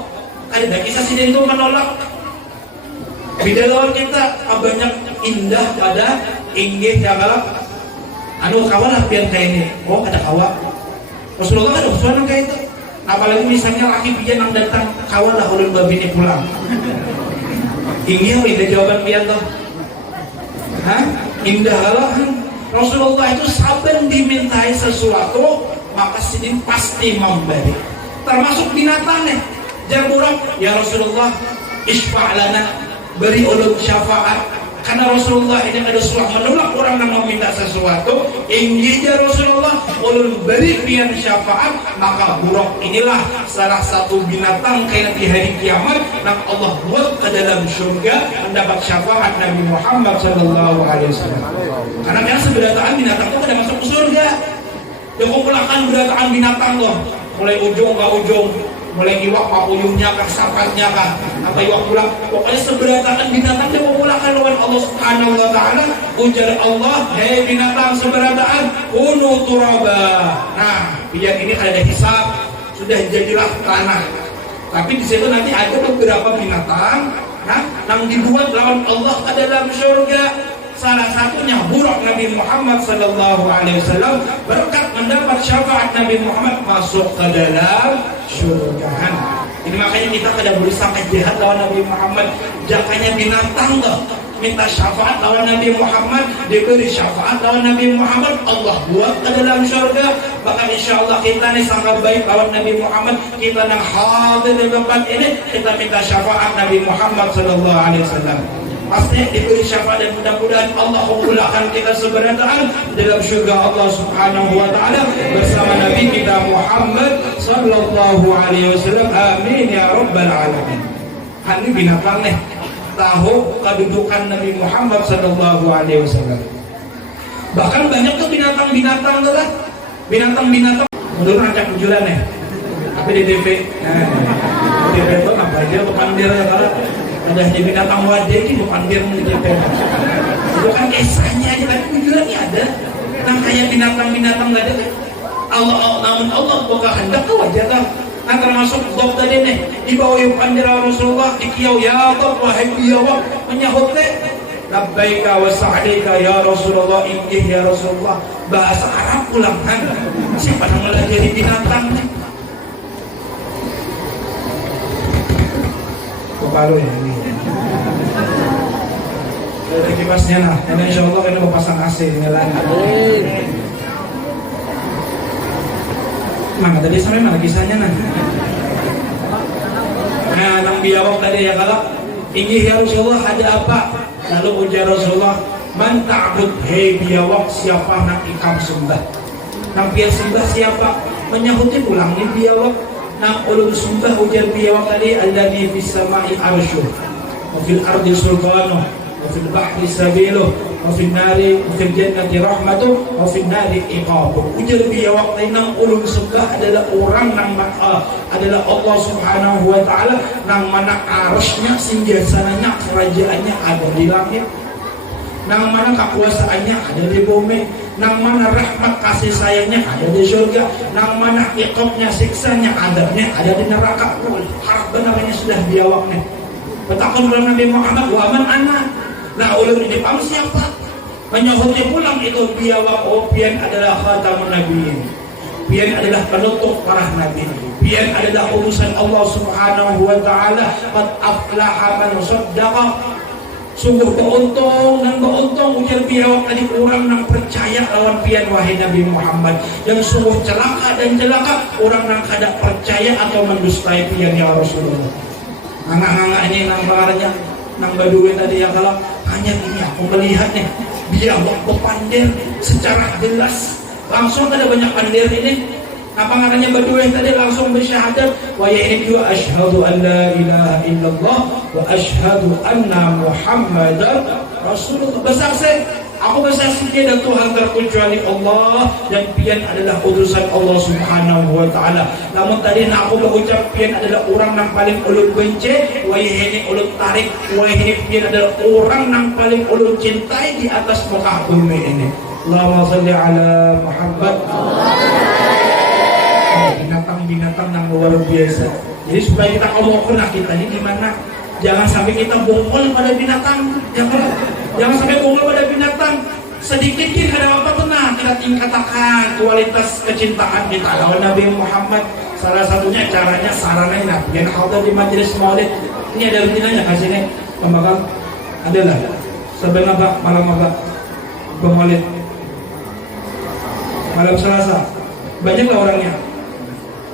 ada kisah sidin itu menolak. Beda lawan kita banyak indah pada inggih ya kalau anu kawalah pian kayak ini. Oh, ada kawa. Rasulullah ada usulan kayak itu. Apalagi misalnya laki pian yang datang kawalah ulun babi ini pulang. Inggih ada jawaban pian tuh. Hah? Indah kalau Rasulullah itu saben dimintai sesuatu maka sidin pasti memberi. Termasuk binatang nih. Jaburok, ya Rasulullah, isfa'lana, beri ulun syafaat. Karena Rasulullah ini ada suah menolak orang yang meminta sesuatu. Inggihnya Rasulullah ulun beri pian syafaat, maka buruk inilah salah satu binatang kayak di hari kiamat yang Allah buat ke dalam surga mendapat syafaat Nabi Muhammad sallallahu alaihi wasallam. Karena kan seberataan binatang itu pada masuk ke surga. Dia kumpulkan berataan binatang loh, mulai ujung ke ujung, mulai iwak pak uyuhnya kah, sapatnya kah, apa iwak pulang, pokoknya seberataan binatang dia memulakan lawan Allah Subhanahu wa taala. Ujar Allah, hei binatang seberataan, kunu turaba. Nah, biar ini ada hisab, sudah jadilah tanah. Tapi di situ nanti ada beberapa binatang, nah, yang dibuat lawan Allah ke dalam surga. Salah satunya buruk Nabi Muhammad sallallahu alaihi wasallam, berkat mendapat syafaat Nabi Muhammad masuk ke dalam surga. Ini makanya kita tidak boleh sampai jahat lawan Nabi Muhammad. Jakanya binatang loh minta syafaat lawan Nabi Muhammad, diberi syafaat lawan Nabi Muhammad, Allah buat ke dalam surga. Bahkan insya Allah kita nih sangat baik lawan Nabi Muhammad. Kita yang hadir di tempat ini, kita minta syafaat Nabi Muhammad sallallahu alaihi wasallam, pasti diberi syafaat dan mudah-mudahan Allah memulakan kita seberataan dalam surga Allah Subhanahu wa taala bersama Nabi kita Muhammad sallallahu alaihi wasallam. Amin ya rabbal alamin. Ini binatang nih tahu kedudukan Nabi Muhammad sallallahu alaihi wasallam. Bahkan banyak tuh binatang-binatang tuh kan. Binatang-binatang menurut rancak bujulan nih. Tapi di DP. Nah, DP itu apa aja pandir ya kalau ada di binatang wajah ini bukan dia menjadi bukan kisahnya aja tapi tujuannya ada. Nah kayak binatang-binatang nggak ada kan? Namun Allah buka hendak ke wajah kan? Nah termasuk Bob tadi nih di bawah yang pandir Rasulullah di kiau ya Bob wahai kiau menyahut teh labbaika wa sa'daika ya Rasulullah, inggih ya Rasulullah. Bahasa Arab pulang kan? Siapa yang melajari binatang nih? Palu ya ini. Dari kipasnya nah, dan insya Allah ini mau pasang AC nyalain. Mana tadi sampai mana kisahnya nah? Nah, nang biawak tadi ya kalau inggih ya Rasulullah ada apa? Lalu ujar Rasulullah, man ta'bud, hei biawak, siapa nak ikam sembah? Nang pian sembah siapa? Menyahutnya pulang ni biawak. Nang ulun sembah ujar biawak tadi, alladhi fis sama'i arshuh, wa fil ardi sultanuh, wa fil bahri sabiluh, wa fil nari, wa fil jannati rahmatuh, wa fil nari iqabuh. Ujar biawak tadi nang ulun sembah adalah orang nang adalah Allah Subhanahu wa taala nang mana arusnya singgasananya kerajaannya ada di langit, nang mana kekuasaannya ada di bumi, nang mana rahmat kasih sayangnya ada di surga, nang mana iqabnya siksanya adabnya ada di neraka. Harap benarnya sudah biawaknya. Betakun kepada Nabi Muhammad, wa man ana. Nah ulun ini paham siapa? Menyahutnya pulang itu biawak. Oh pian adalah khatamun nabiyyin, pian adalah penutup para nabi, pian adalah urusan Allah Subhanahu wa taala. Qad aflaha man saddaqa. Sungguh beruntung dan beruntung ujar biawak tadi orang yang percaya lawan pian wahai Nabi Muhammad. Yang sungguh celaka dan celaka orang yang kada percaya atau mendustai pian ya Rasulullah. Anak-anak ini nang kamarnya nang Badui tadi ya kalau hanya ini aku melihatnya biawak berpandir secara jelas. Langsung ada banyak pandir ini. Apa ngarannya Badui tadi langsung bersyahadat wa yahidu asyhadu an la ilaha illallah wa asyhadu anna Muhammadar Rasulullah. Bersaksi, aku bersaksi tiada Tuhan terkecuali Allah dan pian adalah utusan Allah Subhanahu wa taala. Namun tadi aku berucap pian adalah orang yang paling ulun benci, wa ini ulun tarik, wa ini pian adalah orang yang paling ulun cintai di atas muka bumi ini. Allahumma shalli ala Muhammad. Binatang-binatang yang luar biasa. Jadi supaya kita ngomongin kita ini gimana? Jangan sampai kita bongkol pada binatang. Jangan sampai bongkol pada binatang. Sedikit ada apa tenang kita tingkatkan kualitas kecintaan kita lawan Nabi Muhammad. Salah satunya caranya sarannya yang hadir di majelis maulid. Ini ada rutinanya kasih nih. Pembakar adalah sebenarnya apa malam apa maulid malam Selasa. Banyaklah orangnya.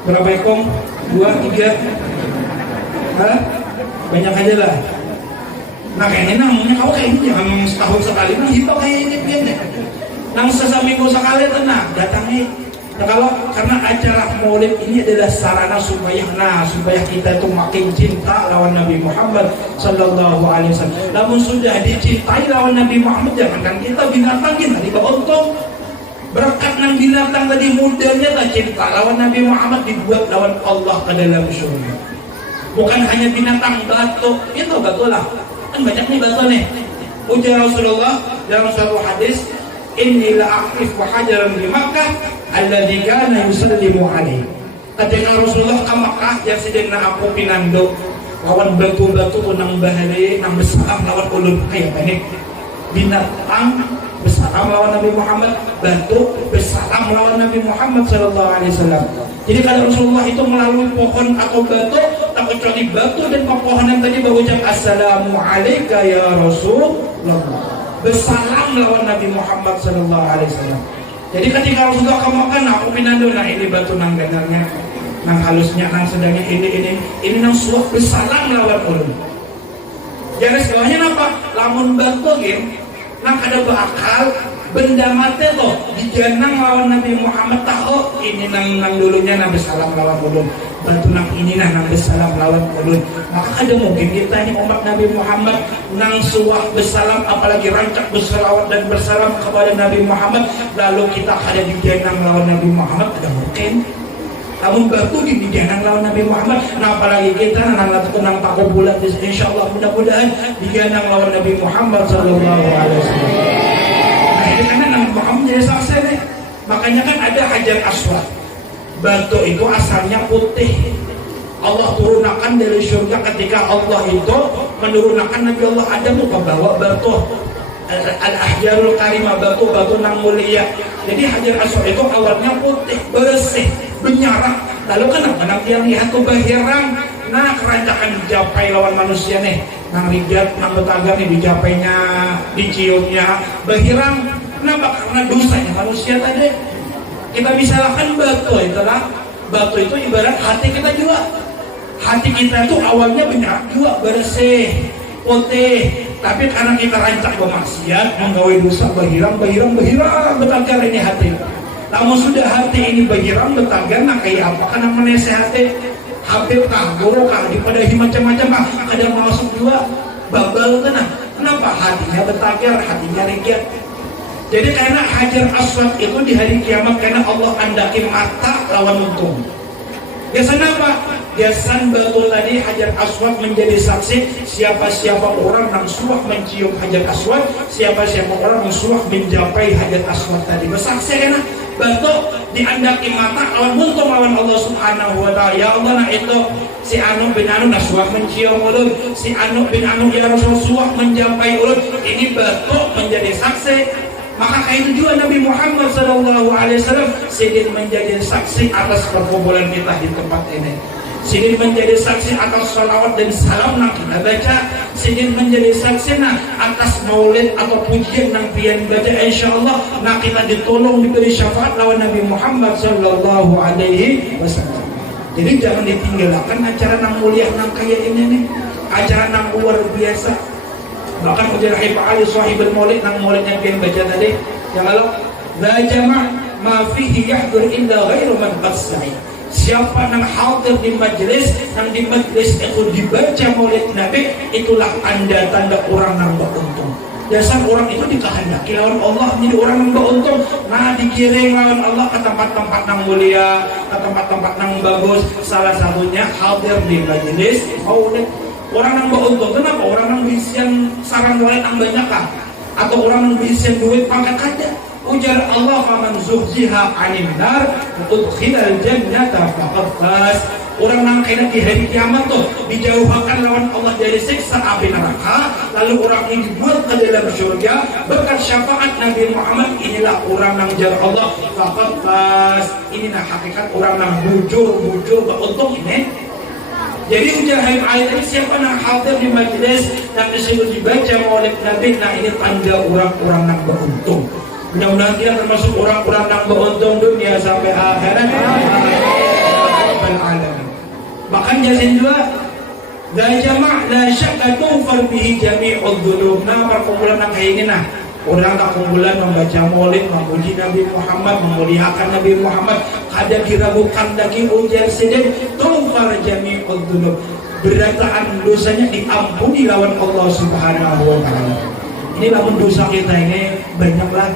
Berapa ekong? 2, 3? Hah? Banyak aja lah. Nah kayaknya namanya kau kayak ini jangan setahun sekali. Nah itu kayak ini biar nang sesaminggu sekali tenang datangi. Nah kalau karena acara maulid ini adalah sarana supaya kita itu makin cinta lawan Nabi Muhammad Sallallahu Alaihi Wasallam. Namun sudah dicintai lawan Nabi Muhammad, jangankan kita binatang kita dibawa berkat nang binatang tadi mudanya tak cinta lawan Nabi Muhammad dibuat lawan Allah ke dalam surga. Bukan hanya binatang, batu itu batu lah kan banyak nih batu nih. Ujar Rasulullah dalam suatu hadis, inni la aqif hajaran di Makkah alladzi kana yusallimu alaihi. Ketika Rasulullah ke Makkah yang sedang aku pinando lawan batu-batu nang bahari nang besar lawan ulun kayak ini binatang bersalam lawan Nabi Muhammad, batu bersalam lawan Nabi Muhammad Sallallahu Alaihi Wasallam. Jadi kalau Rasulullah itu melalui pohon atau batu, tak kecuali batu dan pepohonan tadi berucap Assalamu alayka ya Rasulullah, bersalam lawan Nabi Muhammad Sallallahu Alaihi Wasallam. Jadi ketika Rasulullah kemakan, aku pinando nah ini batu nang ganarnya, nang halusnya, nang sedangnya ini nang suap bersalam lawan ulun. Jadi sebabnya apa? Lamun batu game. Nang ada bakal benda mati toh dijanang lawan Nabi Muhammad tahu ini nang dulunya nang bersalam lawan ulun, bantu nang ini nang bersalam lawan ulun. Maka ada mungkin kita ini umat Nabi Muhammad nang suah bersalam apalagi rancak bersalawat dan bersalam kepada Nabi Muhammad lalu kita ada dijanang lawan Nabi Muhammad, ada mungkin. Namun batu di dijanang lawan Nabi Muhammad. Nah apalagi kita nang tenang tak bulan insyaallah mudah-mudahan dijanang lawan Nabi Muhammad Sallallahu Alaihi Wasallam. Nah ini karena Nabi Muhammad jadi saksi nih. Makanya kan ada Hajar Aswad. Batu itu asalnya putih. Allah turunkan dari surga ketika Allah itu menurunkan Nabi Allah Adam membawa batu al-ahjarul karimah, batu nang mulia. Jadi Hajar Aswad itu awalnya putih bersih, bernyarang. Lalu kenapa nanti yang lihat tuh bahirang nah kerancakan dijapai lawan manusia nih, nang rigat, nang betagar nih dijapainya, diciumnya, bahirang. Kenapa? Karena dosanya manusia tadi. Kita misalkan batu, itulah batu itu ibarat hati kita juga. Hati kita itu awalnya benar juga bersih, putih, tapi karena kita rancak bermaksiat, menggawe dosa, bahirang betagar ini hati. Namun sudah hati ini bahirang betagar, nah kayak apa? Karena menasehati Habib kah, guru kah, dipadahi macam-macam kah, ada masuk juga babal kena. Kenapa? Hatinya betagar, hatinya rigat. Jadi karena Hajar Aswad itu di hari kiamat, karena Allah andaki mata lawan untung. Biasanya apa? Biasan batu tadi Hajar Aswad menjadi saksi siapa-siapa orang yang suah mencium Hajar Aswad, siapa-siapa orang yang suah mencapai Hajar Aswad tadi. Bersaksi karena batu diandaki mata lawan untung lawan Allah Subhanahu wa taala. Ya Allah, nah itu si Anu bin Anu nah suah mencium ulun, si Anu bin Anu ya Rasul suah mencapai ulun. Ini batu menjadi saksi. Maka kayak itu juga Nabi Muhammad SAW sidin menjadi saksi atas perkumpulan kita di tempat ini. Sidin menjadi saksi atas salawat dan salam yang kita baca. Sidin menjadi saksi atas maulid atau pujian yang pian baca. InsyaAllah nah kita ditolong diberi syafaat lawan Nabi Muhammad SAW. Jadi jangan ditinggalkan acara yang mulia yang kayak ini nih, acara yang luar biasa. Bahkan ujar Habib Ali sahibul maulid nang maulid yang pian baca tadi, yang kalau la jama' ma fihi yahdur illa ghairu man qad sa'i. Siapa yang hadir di majlis, yang di majlis itu dibaca maulid Nabi, itulah tanda-tanda orang yang beruntung. Dasar orang itu dikehendaki lawan Allah menjadi orang yang beruntung. Nah dikirim lawan Allah ke tempat-tempat yang mulia, ke tempat-tempat yang bagus. Salah satunya hadir di majlis maulid. Orang yang beruntung, kenapa? Orang yang berisian sarang walet yang banyak kah? Atau orang yang berisian duit pangkat kada? Ujar Allah, faman zuhziha 'anil nar udkhilal jannata faqad faz. Orang yang kena di hari kiamat tuh dijauhkan lawan Allah dari siksa api neraka, lalu orang ini dibuat ke dalam surga berkat syafaat Nabi Muhammad. Inilah orang yang jar Allah faqad faz. Inilah hakikat orang yang bujur beruntung ini. Jadi ujar Habib Ali tadi, siapa yang hadir di majlis yang disebut dibaca maulid Nabi, nah ini tanda orang-orang yang beruntung. Mudah-mudahan kita termasuk orang-orang yang beruntung dunia sampai akhirat. Bahkan jasin juga, la jama' la syakka tufar bihi jami'ud dhunub. Nah perkumpulan yang kayak ini nah, orang tak kumpulan membaca maulid, memuji Nabi Muhammad, memuliakan Nabi Muhammad, kada diragukan lagi ujar sidin tufar jami'ud dhunub. Berataan dosanya diampuni lawan Allah Subhanahu wa taala. Ini lawan dosa kita ini banyaklah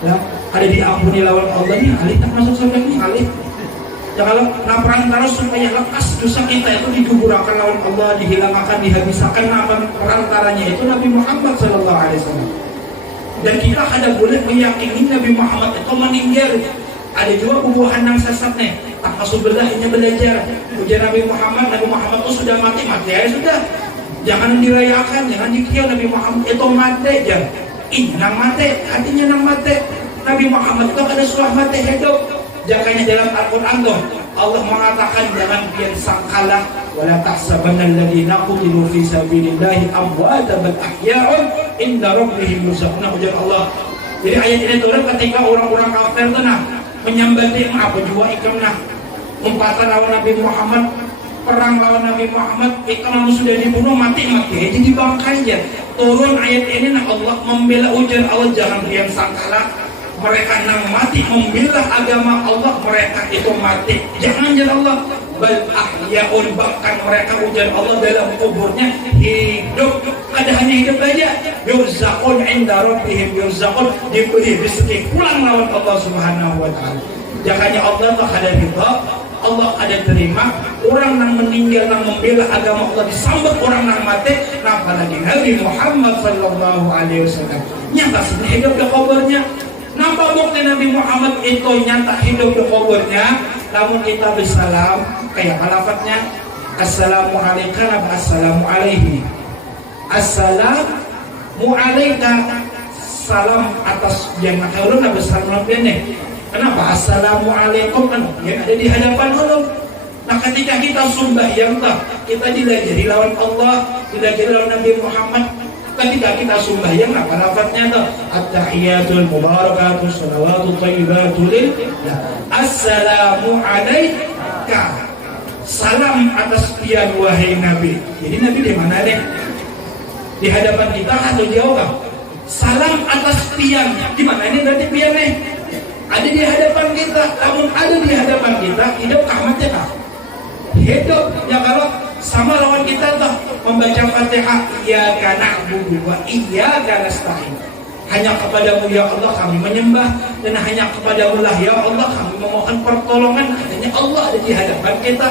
ya, ada diampuni lawan Allah ini alih tak masuk surga ini alih. Ya kalau perantara supaya lekas dosa kita itu digugurkan lawan Allah, dihilangkan, dihabiskan, perantaranya itu Nabi Muhammad SAW. Dan kita ada boleh meyakini Nabi Muhammad itu meninggal. Ada juga bubuhan yang sesat nih, tak masuk belahnya belajar. Ujar Nabi Muhammad itu sudah mati ya sudah. Jangan dirayakan, jangan dikira Nabi Muhammad itu mati aja. Nang mati, hatinya nang mati. Nabi Muhammad itu ada suah mati hidup. Jakanya dalam Al-Quran tuh Allah mengatakan jangan pian sangkala wala tahsabanna alladziina qutilu fi sabilillahi amwaatan bal ahya'un inda rabbihim yurzaqun. Ujar Allah. Jadi ayat ini turun ketika orang-orang kafir tuh menyambati apa juga ikam umpatan lawan Nabi Muhammad, perang lawan Nabi Muhammad, ikam sudah dibunuh mati jadi dibangkai aja. Turun ayat ini Allah membela, ujar Allah jangan pian sangkala mereka yang mati membela agama Allah, mereka itu mati. Jangan ya Allah, bal ahyaun, bahkan mereka ujar Allah dalam kuburnya hidup. Ada hanya hidup saja. Yurzaqun inda rabbihim yurzaqun, diberi rezeki pulang lawan Allah Subhanahu wa taala. Jangannya Allah tak ada ridha, Allah ada terima. Orang yang meninggal yang membela agama Allah disambut orang yang mati, apalagi Nabi Muhammad sallallahu alaihi wasallam nyata hidup di kuburnya. Nampak bukti Nabi Muhammad itu nyata hidup di kuburnya. Namun kita bersalam kayak alafatnya Assalamualaikum wa assalamu alaihi. Assalamu alaika, salam atas yang makhluk Nabi sallallahu alaihi. Kenapa? Assalamualaikum kan yang ada di hadapan Allah. Nah ketika kita sembahyang kita dilajari lawan Allah, dilajari lawan Nabi Muhammad. Ketika kita sembahyang apa lafadznya tuh? At-tahiyatul mubarakatuh shalawatut thayyibatul lillah. Assalamu alayka. Salam atas pian wahai Nabi. Jadi Nabi di mana deh? Di hadapan kita atau jauh kah? Salam atas pian. Di mana ini berarti pian nih? Ada di hadapan kita. Namun ada di hadapan kita, hidup kahmatnya kah? Hidup. Ya kalau sama lawan kita tuh membaca Fatihah, iyyaka na'budu wa iyyaka nasta'in. Hanya kepadamu ya Allah kami menyembah, dan hanya kepadamu lah ya Allah kami memohon pertolongan. Hanya Allah ada di hadapan kita.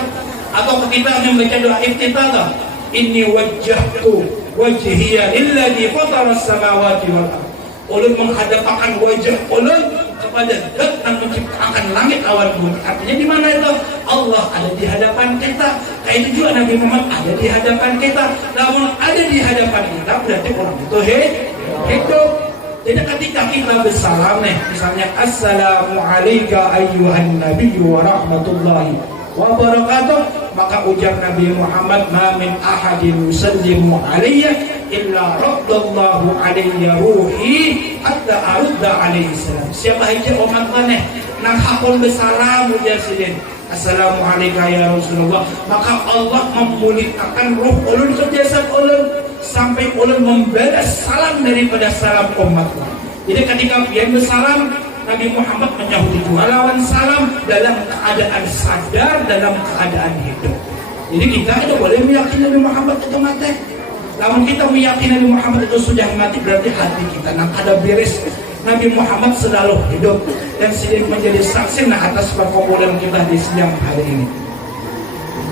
Atau kita membaca doa iftitah tuh, inni wajjahtu wajhiya lilladzi fataras samawati wal ardh. Ulun menghadapkan wajah ulun kepada Zat yang menciptakan langit awan bumi. Artinya di mana itu? Allah ada di hadapan kita. Kayak itu juga Nabi Muhammad ada di hadapan kita. Namun ada di hadapan kita berarti orang itu hidup. Jadi ketika kita bersalam nih, misalnya assalamu alayka ayyuhan nabiyyu wa rahmatullahi wa barakatuh, maka ujar Nabi Muhammad, ma min ahadin yusallimu alayya illa raddallahu alayya ruhi hatta arudda alaihi salam. Siapa aja umat maneh nang hakul bersalam ujar sidin assalamu alayka ya Rasulullah, maka Allah memulihkan ruh ulun ke jasad ulun sampai ulun membalas salam daripada salam umat. Jadi ketika pian bersalam, Nabi Muhammad menyahut itu lawan salam dalam keadaan sadar, dalam keadaan hidup. Jadi kita tidak boleh meyakini Nabi Muhammad itu mati. Namun kita meyakini Nabi Muhammad itu sudah mati, berarti hati kita nak ada beres. Nabi Muhammad selalu hidup dan sedang menjadi saksi atas perkumpulan kita di siang hari ini.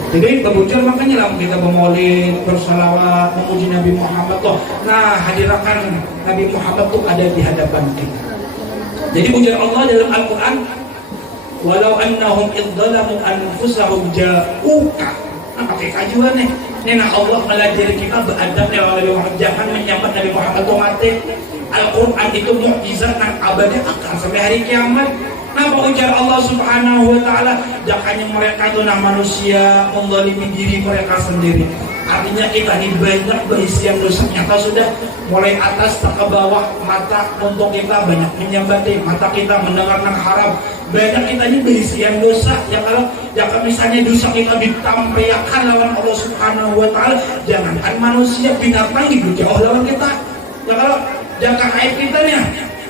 Jadi berbujur makanya lah kita bermaulid, bersalawat, memuji Nabi Muhammad tuh. Nah hadirkan Nabi Muhammad tuh ada di hadapan kita. Jadi ujar Allah dalam Al-Quran, walau annahum idzalamu anfusahum ja'uka. Nah pakai kajuan nih. Nah Allah melajari kita beradab dengan Nabi Muhammad. Jangan menyambat Nabi Muhammad itu mati. Al-Quran itu mukjizat dan abadi akan sampai hari kiamat. Nah ujar Allah Subhanahu wa ta'ala, jangannya mereka itu manusia menzalimi diri mereka sendiri. Artinya kita ini banyak berisian dosa nyata sudah mulai atas ke bawah. Mata untuk kita banyak menyambati, mata kita mendengar yang haram. Banyak kita ini berisian dosa. Ya kalau misalnya dosa kita ditampilkan lawan Allah Subhanahu wa ta'ala, jangankan manusia, binatang itu jauh lawan kita. Ya kalau jangan aib kita nih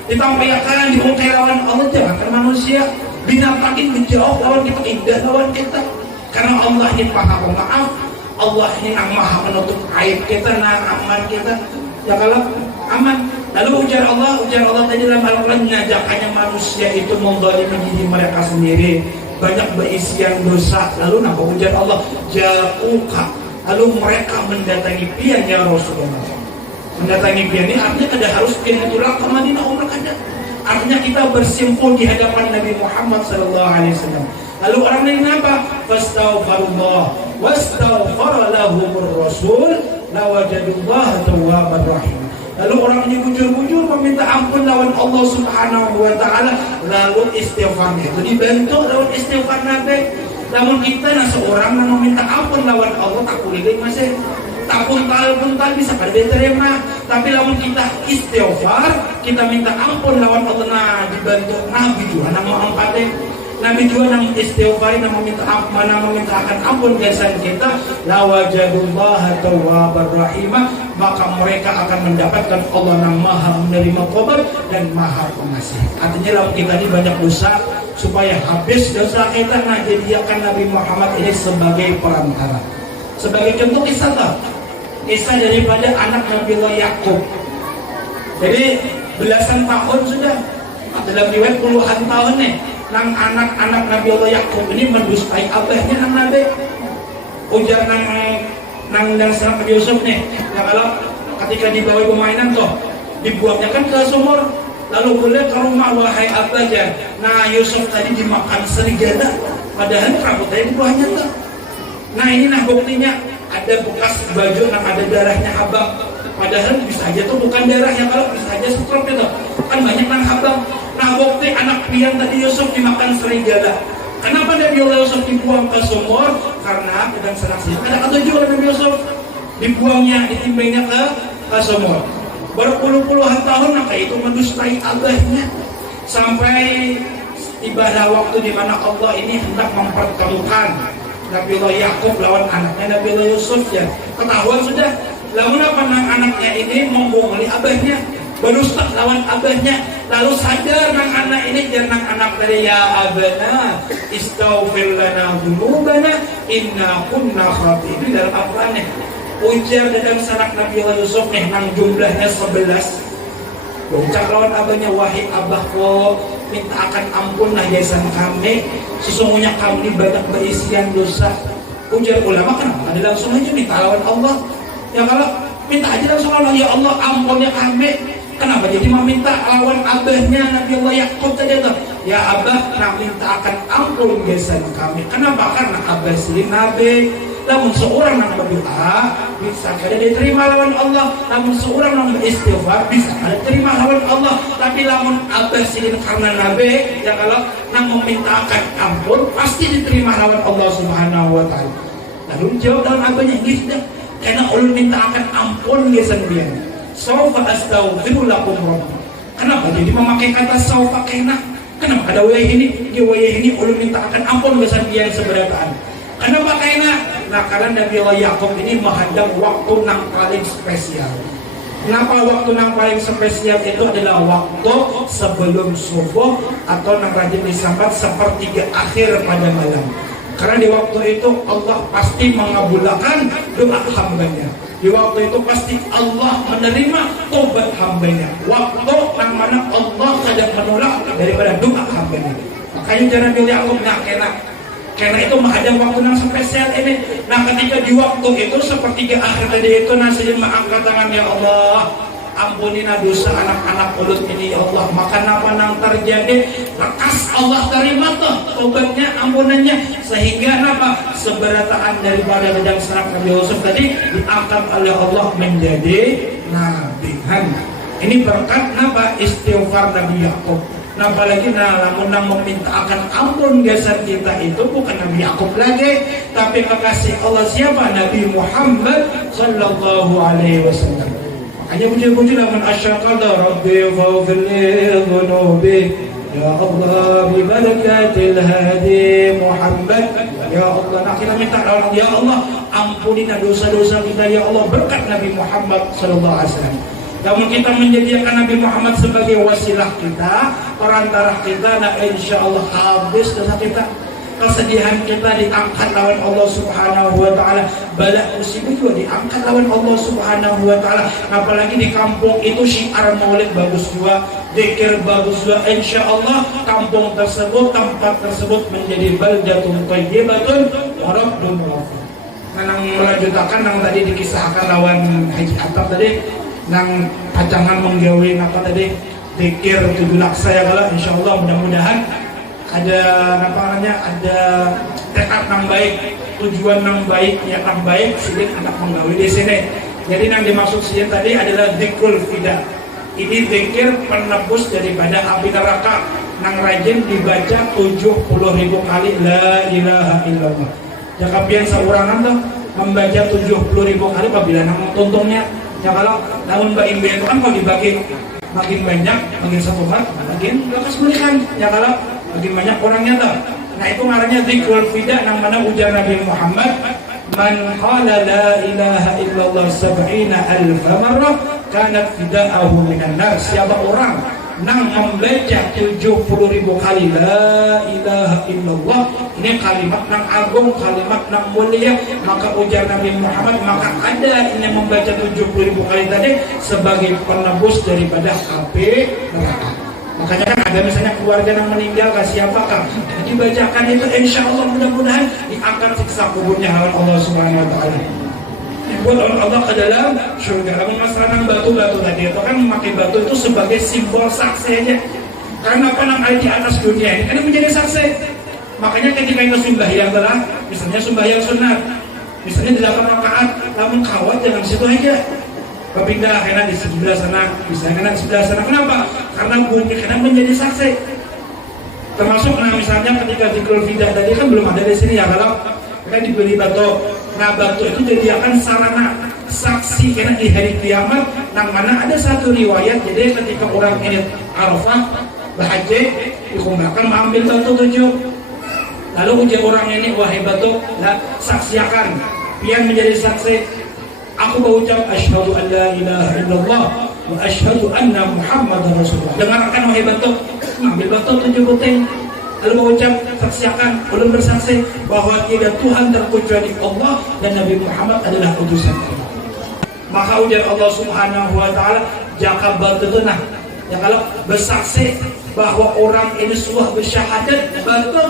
ditampilkan diungkai lawan Allah, jangankan manusia, binatang itu jauh lawan kita, indah lawan kita. Karena Allah ini maha pemaaf, Allah ini yang maha menutup aib kita, nah aman kita. Ya kalau aman. Lalu ujar Allah tadi dalam Al-Quran, ngajakannya manusia itu menzalimi diri mereka sendiri, banyak berisian dosa. Lalu napa ujar Allah, ja'uka, lalu mereka mendatangi pian ya Rasulullah. Mendatangi pian ini artinya kada harus pian itulah ke Madinah umrah kada. Artinya kita bersimpul di hadapan Nabi Muhammad sallallahu alaihi wasallam. Lalu orang ini apa? Fastaghfirullah wastaghfara lahumur rasul lawajadullaha tawwabar rahim. Lalu orang ini bujur-bujur meminta ampun lawan Allah Subhanahu wa ta'ala, lalu istighfar itu dibentuk lawan istighfar nanti. Namun kita seorang yang meminta ampun lawan Allah tak boleh masih tak puntal bisa pada diterima. Tapi lawan kita istighfar, kita minta ampun lawan Allah, nah dibentuk Nabi juga nama empatnya. Nabi juga nang istighfar, nang memintakan ampun kesan kita, lawajadullaha tawwabar rahimah, maka mereka akan mendapatkan Allah yang maha menerima tobat dan maha pengasih. Artinya lawan kita ini banyak dosa, supaya habis dosa kita, nah jadikan Nabi Muhammad ini sebagai perantara. Sebagai contoh kisah daripada anak Nabi Yakub. Jadi belasan tahun sudah, dalam riwayat puluhan tahun nih, nang anak-anak Nabi Allah Yakub ini mendustai abahnya nang Nabi. Ujar nang serang Nabi Yusuf nih, ya kalau ketika dibawa permainan tuh dibuangnya kan ke sumur, lalu boleh ke rumah wahai abahnya. Nah Yusuf tadi dimakan serigala, padahal rambutnya buahnya tuh. Nah ini nah buktinya ada bekas baju nang ada darahnya abang, padahal bisa aja tuh bukan darah, ya kalau bisa aja stroke itu kan banyak nang abang. Nah bukti anak pian tadi Yusuf dimakan serigala. Kenapa Nabi Yusuf dibuang ke sumur? Karena pedang seraksi. Ada ketujuh Nabi Yusuf dibuangnya, ditimbangnya ke sumur. Berpuluh-puluhan tahun maka itu mendustai abahnya sampai tibalah waktu di mana Allah ini hendak mempertemukan Nabiullah Yakub lawan anaknya Nabiullah Yusuf ya. Ketahuan sudah, lamun apa anaknya ini membunguli abahnya, berdusta lawan abahnya, lalu sadar nang anak ini jangan anak dari ya abana istaghfir lana dzunubana inna kunna khati'in. Dalam Al-Qur'an ujar dalam sanak Nabiullah Yusuf nih nang jumlahnya 11. Ucap lawan abahnya, wahai abahku, minta akan ampun lah jasan kami, sesungguhnya kami banyak berisian dosa. Ujar ulama, kenapa ada langsung aja minta lawan Allah? Ya kalau minta aja langsung Allah, ya Allah ampunnya kami. Kenapa jadi meminta lawan abahnya Nabiullah Yakub tadi itu? Ya abah, nak minta akan ampun jasan kami. Kenapa? Karena abah si Nabi. Namun seorang yang berdoa bisa kada diterima lawan Allah. Namun seorang yang beristighfar bisa kada diterima lawan Allah. Tapi namun abah silin karena Nabi, ya kalau nang memintakan ampun pasti diterima lawan Allah Subhanahu wa taala. Lalu jawab dalam abahnya gitu, karena ulun minta akan ampun dia sendiri. Saufa astaghfiru lakum rabbi. Kenapa jadi memakai kata saufa kena? Kenapa ada wayah ini? Di wayah ini ulun minta akan ampun dia sendiri seberataan. Kenapa kena? Nah karena Nabiullah Yakub ini menghadap waktu yang paling spesial. Kenapa waktu yang paling spesial itu adalah waktu sebelum subuh atau yang rajin disambut sepertiga akhir pada malam. Karena di waktu itu Allah pasti mengabulkan doa hambanya. Di waktu itu pasti Allah menerima tobat hambanya. Waktu yang mana Allah sedang menolak daripada doa hambanya. Makanya jangan Nabiullah Yakub nak kena. Karena itu menghadap waktu yang spesial ini. Nah ketika di waktu itu sepertiga akhir tadi itu nasihat mengangkat tangan, ya Allah ampunilah dosa anak-anak ulut ini ya Allah. Maka apa yang terjadi lekas Allah terima tuh tobatnya, ampunannya, sehingga apa seberataan daripada pedang serang Nabi Yusuf tadi diangkat oleh Allah menjadi nabi. Ini berkat apa? Istighfar Nabi Yakub. Nah apalagi namun meminta akan ampun gasan kita itu bukan Nabi Yakub lagi, tapi kekasih Allah siapa? Nabi Muhammad sallallahu alaihi wasallam. Makanya puji-puji lamun asyaqada rabbi faghfir li dhunubi ya Allah bi barakatil hadi Muhammad. Ya Allah, nak kita minta tolong ya Allah ampunilah dosa-dosa kita ya Allah berkat Nabi Muhammad sallallahu alaihi wasallam. Namun kita menjadikan Nabi Muhammad sebagai wasilah kita, perantara kita, nah insya Allah habis dosa kita. Kesedihan kita diangkat lawan Allah Subhanahu wa taala, bala musibah juga diangkat lawan Allah Subhanahu wa taala. Apalagi di kampung itu syiar maulid bagus juga, zikir bagus juga. Insya Allah kampung tersebut, tempat tersebut menjadi baldatun thayyibatun wa rabbun ghafur. Nang melanjutkan yang tadi dikisahkan lawan Haji Atap tadi, nang pacangan menggawe apa tadi zikir 7 laksa ya kalau insyaallah mudah-mudahan ada apa namanya, ada tekad yang baik, tujuan yang baik, niat yang baik silik anak menggawe di sini. Jadi yang dimaksud sini tadi adalah zikrul fida. Ini zikir penebus daripada api neraka nang rajin dibaca 70.000 kali la ilaha illallah. Jika pian saurangan tuh membaca 70.000 kali apabila nang tuntungnya. Ya kalau namun Mbak Imbe itu kan kalau dibagi makin banyak, makin satu mat, makin lekas belikan. Ya kalau makin banyak orangnya tuh. Nah itu ngarannya zikrul fida, yang mana ujar Nabi Muhammad, man qala la ilaha illallah 70,000 marrah kanat fida'ahu minan nar. Siapa orang nang membaca 70.000 kali la ilaha illallah, ini kalimat nang agung, kalimat nang mulia, maka ujar Nabi Muhammad, maka ada ini membaca 70.000 kali tadi sebagai penebus daripada api neraka. Makanya kan ada misalnya keluarga yang meninggal ke siapakah, dibacakan itu insya Allah mudah-mudahan diangkat siksa kuburnya oleh Allah Subhanahu wa taala, dibuat oleh Allah ke dalam surga. Namun masalah yang batu-batu tadi itu kan memakai batu itu sebagai simbol saksi aja. Karena apa yang ada di atas dunia ini kan menjadi saksi. Makanya ketika kita sembahyang telah, misalnya sembahyang sunat, misalnya 8 rakaat, namun kawat jangan situ aja. Berpindah karena di sebelah sana, bisa karena di sebelah sana. Kenapa? Karena bumi karena menjadi saksi. Termasuk misalnya ketika zikrul fidah tadi kan belum ada di sini ya, kalau kan dibeli batu. Nah batu itu dijadikan sarana saksi karena di hari kiamat. Nang mana ada satu riwayat, jadi ketika orang ini Arafah berhaji dikumpulkan mengambil batu 7. Lalu ujar orang ini, wahai batu, saksiakan, pian menjadi saksi. Aku berucap asyhadu an la ilaha illallah wa asyhadu anna Muhammadar Rasulullah. Dengarkan wahai batu, ambil batu 7 buting. Lalu berucap, saksiakan, belum bersaksi bahwa tidak Tuhan terkecuali Allah dan Nabi Muhammad adalah utusan Allah. Maka ujar Allah Subhanahu wa taala, jaka batu itu ya kalau bersaksi bahwa orang ini sudah bersyahadat, batu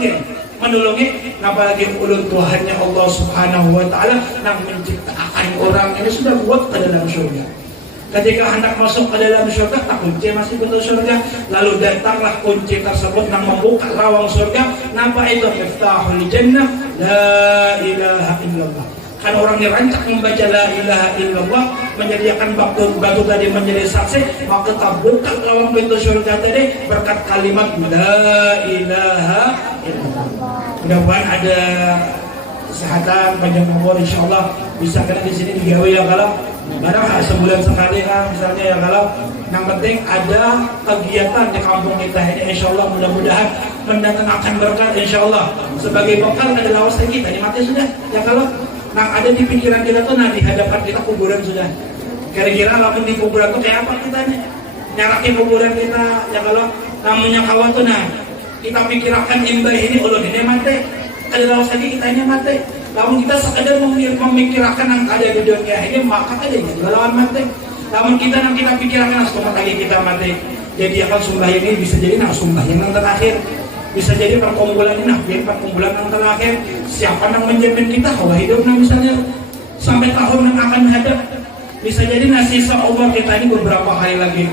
menolongi, apalagi ulun Tuhannya Allah Subhanahu wa taala yang menciptakan orang ini sudah buat ke dalam surga. Ketika hendak masuk ke dalam surga, tak kunci masih betul surga. Lalu datanglah kunci tersebut yang membuka lawang surga. Napa itu? Miftahul jannah, la ilaha illallah. Kan orang yang rancak membaca la ilaha illallah, menjadikan batu tadi menjadi saksi, maka tak buka lawang pintu surga tadi berkat kalimat la ilaha illallah. Mudah-mudahan ada kesehatan, panjang umur, insyaallah bisa kena di sini digawe ya kalau barang sebulan sekali misalnya ya kalau yang penting ada kegiatan di kampung kita ini, insyaallah mudah-mudahan mendatangkan berkat insyaallah sebagai bekal ke dalam usaha kita. Ini mati sudah ya kalau yang ada di pikiran kita tuh di hadapan kita kuburan sudah. Kira-kira kalau di kuburan tuh kayak apa kita nih? Nyarakin kuburan kita ya kalau namanya kawan tuh kita pikirkan imbah ini ulun ini mati. Adalah usaha kita ini mati. Namun kita sekadar memikirkan yang ada di dunia ini, maka aja gitu lawan mati. Namun kita pikirkan setelah kali kita mati, jadi akan sembahyang ini bisa jadi sembahyang yang terakhir, bisa jadi perkumpulan ini perkumpulan yang terakhir. Siapa yang menjamin kita hawa hidup misalnya sampai tahun yang akan hadap, bisa jadi sisa umur kita ini beberapa hari lagi,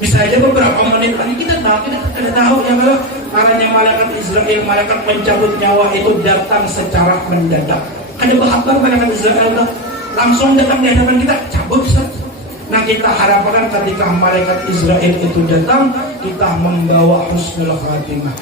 bisa aja beberapa menit lagi kita tidak tahu ya kalau karena malaikat Israel, malaikat pencabut nyawa itu datang secara mendadak. Ada kabar malaikat Israel langsung datang di hadapan kita, cabut set. Nah kita harapkan ketika malaikat Israel itu datang, kita membawa husnul khatimah.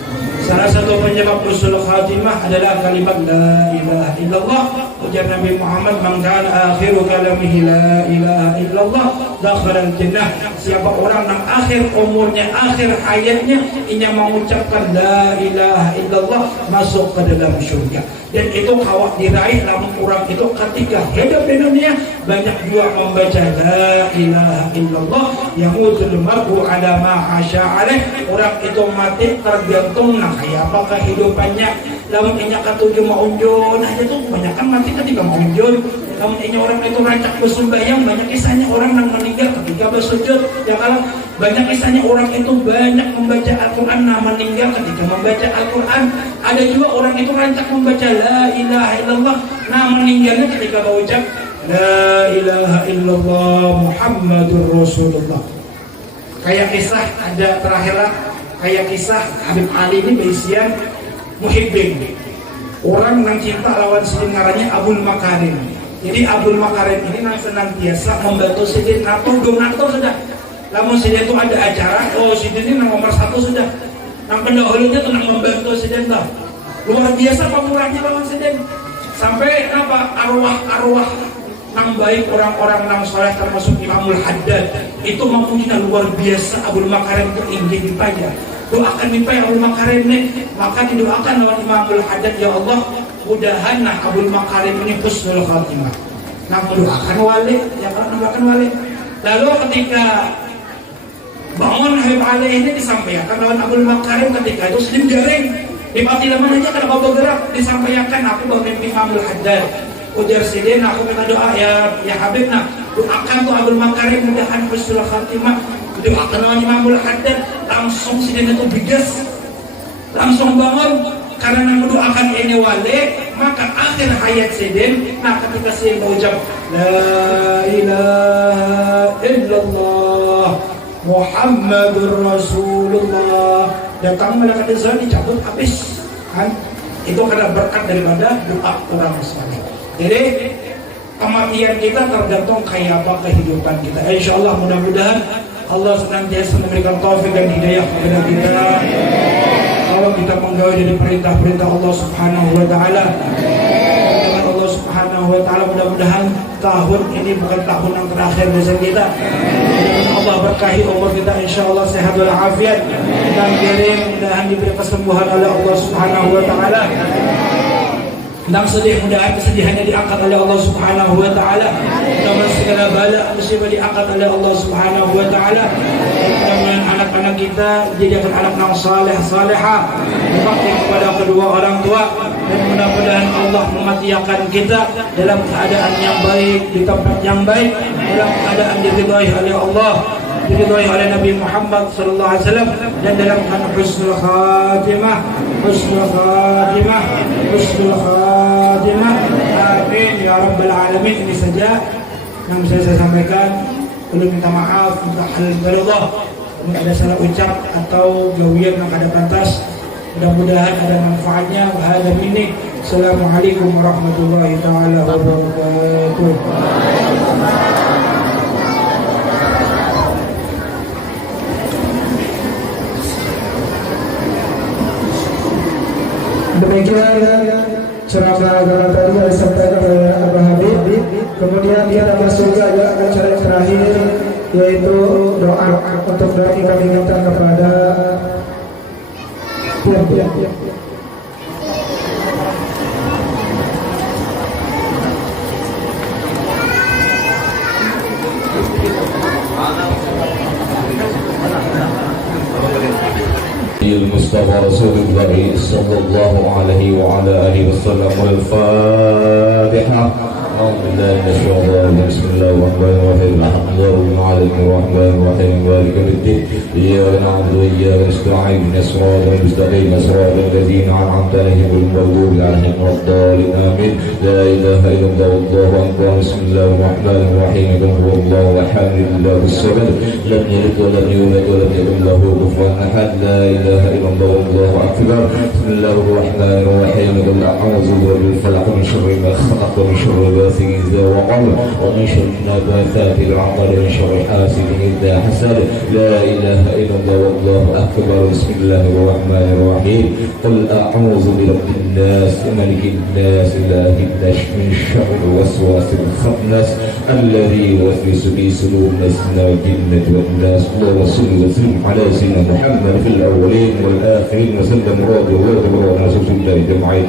Salah satu penyebab husnul khatimah adalah kalimat la ilaha illallah. Ujar Nabi Muhammad, man kana akhiru kalamihi la ilaha illallah dakhala al-jannah. Siapa orang yang akhir umurnya, akhir hayatnya ini mengucapkan la ilaha illallah, masuk ke dalam surga. Dan itu kawat diraih namun orang itu ketika hidup di dunia banyak juga membaca la ilaha illallah, yamutul mar'u ala ma hasya alaih. Orang itu mati tergantung kayak apa kehidupannya. Namun ini ketujuh maunjun, nah itu kebanyakan mati ketika maunjun. Namun ini orang itu rancak bersembahyang, banyak kisahnya orang yang meninggal ketika bersujud. Ya kalau banyak kisahnya orang itu banyak membaca Al-Quran, nah meninggal ketika membaca Al-Quran. Ada juga orang itu rancak membaca la ilaha illallah, nah meninggalnya ketika berucap la ilaha illallah Muhammadur Rasulullah. Kayak kisah ada terakhirlah, kayak kisah Habib Ali ini berisian muhibbin, orang yang cinta lawan sidin ngarannya Abul Makarim. Jadi Abul Makarim ini senantiasa membantu sidin ngatur donatur sudah. Namun sidin itu ada acara, sidin ini nomor 1 sudah. Yang pendahulunya tenang membantu sidin lah. Luar biasa pemurahnya lawan sidin. Sampai arwah yang baik, orang-orang yang soleh termasuk Imamul Haddad itu mempunyai luar biasa Abul Makarim itu ingin dipajak. Doakan mimpi Abul Makarim ini, maka didoakan oleh Imamul Haddad, ya Allah mudahan Abul Makarim ini husnul khatimah. Nah mendoakan wali, ya kalau mendoakan wali. Lalu ketika bangun Habib Ali ini disampaikan oleh Abul Makarim, ketika itu sedih jaring di mati lama aja kenapa bergerak, disampaikan aku bawa mimpi Imamul Haddad. Ujar sidin, aku minta doa ya Habib, doakan tuh Abul Makarim mudahan husnul khatimah. Doakan oleh Imamul Haddad, langsung sidin itu bidas, langsung bangun karena mendoakan ini wali. Maka akhir hayat sidin, ketika sidin mengucap la ilaha illallah Muhammadur Rasulullah, datang malaikat Israel dicabut habis kan. Itu karena berkat daripada doa orang saleh. Jadi kematian kita tergantung kayak apa kehidupan kita. Insyaallah mudah-mudahan Allah senantiasa memberikan taufik dan hidayah kepada kita. Kalau kita menggapai dari perintah-perintah Allah Subhanahu wa taala. Dengan Allah Subhanahu wa taala mudah-mudahan tahun ini bukan tahun yang terakhir dosa kita. Mudah-mudahan Allah berkahi umur kita, insyaallah sehat walafiat dan mudah-mudahan diberi kesembuhan oleh Allah Subhanahu wa taala. Dan sedih, mudah-mudahan kesedihannya diangkat oleh Allah Subhanahu wa taala. Mudah-mudahan segala bala musibah diangkat oleh Allah Subhanahu wa taala. Mudah-mudahan anak-anak kita dijadikan anak yang saleh salehah, berbakti kepada kedua orang tua, dan mudah-mudahan Allah mematiakan kita dalam keadaan yang baik, di tempat yang baik, dalam keadaan diridhai oleh Allah, diridhai oleh Nabi Muhammad sallallahu alaihi wasallam, dan dalam keadaan husnul khatimah, husnul khatimah, husnul khatimah. Amin ya rabbal alamin. Ini saja yang bisa saya sampaikan. Perlu minta maaf, minta halal Allah jika ada salah ucap atau gawian yang kada pantas. Mudah-mudahan ada manfaatnya. Hadza minni. Assalamualaikum warahmatullahi taala wabarakatuh. Demikian ceramah agama tadi yang disampaikan oleh Abah Habib. Kemudian kita masuk ke acara yang terakhir, yaitu doa. Untuk doa kami minta kepada المصطفى رسول الله صلى الله عليه وعلى آله وسلم. والفاتحة. أعوذ بالله من الشيطان الرجيم. بسم الله الرحمن الرحيم. الحمد لله رب العالمين الرحمن الرحيم مالك يوم الدين. إياك نعبد وإياك نستعين اهدنا الصراط المستقيم صراط الذين أنعمت عليهم غير المغضوب عليهم ولا الضالين آمين. لا إله إلا الله والله أكبر. بسم الله الرحمن الرحيم. قل هو الله أحد الله الصمد لم يلد ولم يولد ولم يكن له كفوا أحد. لا إله إلا الله والله أكبر. بسم الله الرحمن الرحيم. قل أعوذ برب الفلق من شر ما خلق ومن شر غاسق إذا وقب ومن شر النباتات العقد ومن شر حاسد إذا حسد. لا إله إلا الله والله أكبر. بسم الله الرحمن الرحيم. قل أعوذ برب الناس ملك الناس إله الناس من شر الوسواس الخناس الذي يوسوس في صدور الناس من الجنة والناس. اللهم صل وسلم على سيدنا محمد في الأولين والآخرين وسلم راضي الله وبركاته رسول الله جمعين.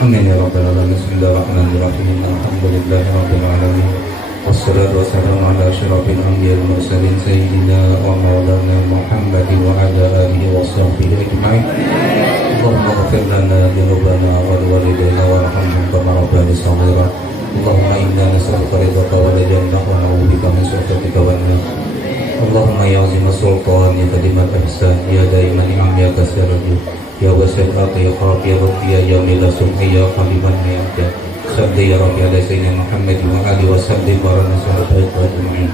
Amin ya rabbal alamin. Bismillahirrahmanirrahim. Alhamdulillahi rabbil alamin. Wassalatu wassalamu ala asyrafil anbiya'i wal mursalin sayyidina wa maulana Muhammadin wa ala alihi wa sahbihi ajma'in. Allahumma ighfir lana dhunubana wa liwalidayna warhamhum kama rabbayani shaghira. Allahumma inna nas'aluka ridhaka wal jannah wa na'udzubika min sakhatika wan nar. Allahumma ya 'azima sultan ya kadimal ihsan ya daiman ni'am ya kasirul ya wasi'al ya qarab ya rabbi ya jamil sunni ya qaliban ya amjad. Salli ya rabbi ala sayyidina Muhammad wa alihi wa sallim wa sallim ajma'in.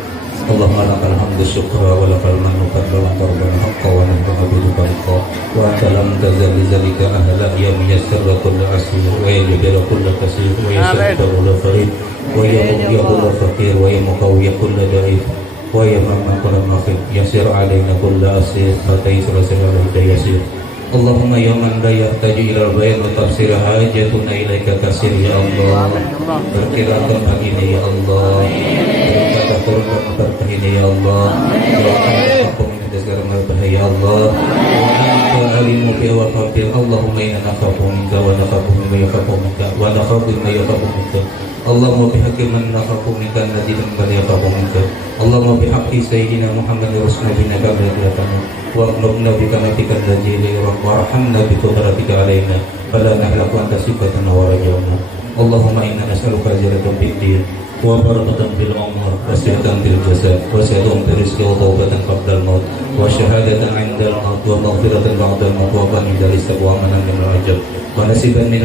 Allahumma lakal hamdu syukra wa lakal mannu qadra wa tarbana haqqa wa nahnu biduka liqa wa anta lam tazal li zalika ahla ya miyassir kull asir wa yajbir kull kasir wa yassir kull farid wa ya kull fakir wa ya muqawwi kull da'if wa ya man kull nafid yassir alaina kull asir fatai sallallahu yasir. Allahumma ya man la yahtaju ila al-bayan wa tafsir hajatuna ilaika kasir ya Allah. Berkirakan pagi ini ya Allah. Berkata turunkan berkah ini ya Allah. Doakan apapun yang segala berbahaya ya Allah. Wa anta alimu bi wa kafir. Allahumma inna nakhafu minka wa nakhafu mimma yakhafu minka wa nakhafu mimma yakhafu minka. Allahumma bihaqqi man nakhafu minka alladhi lam yakhafu minka. Allahumma bihaqqi sayyidina Muhammad rasulina kabla وَأَغْنَبْنَا بِكَمَتِكَ الَّذِي وَارْحَمْنَا بِقُدْرَتِكَ عَلَيْنَا فَلَا نَحْلَكُ أَنْتَ صِفَةً وَرَجَوْنَا. اللهم إنا نسألك أجرة في الدين وبركة في العمر وسعة في الجزاء وسعة في الرزق وتوبة قبل الموت وشهادة عند الموت ومغفرة بعد الموت وقى من دار السبوة ومن العجب ونسبا من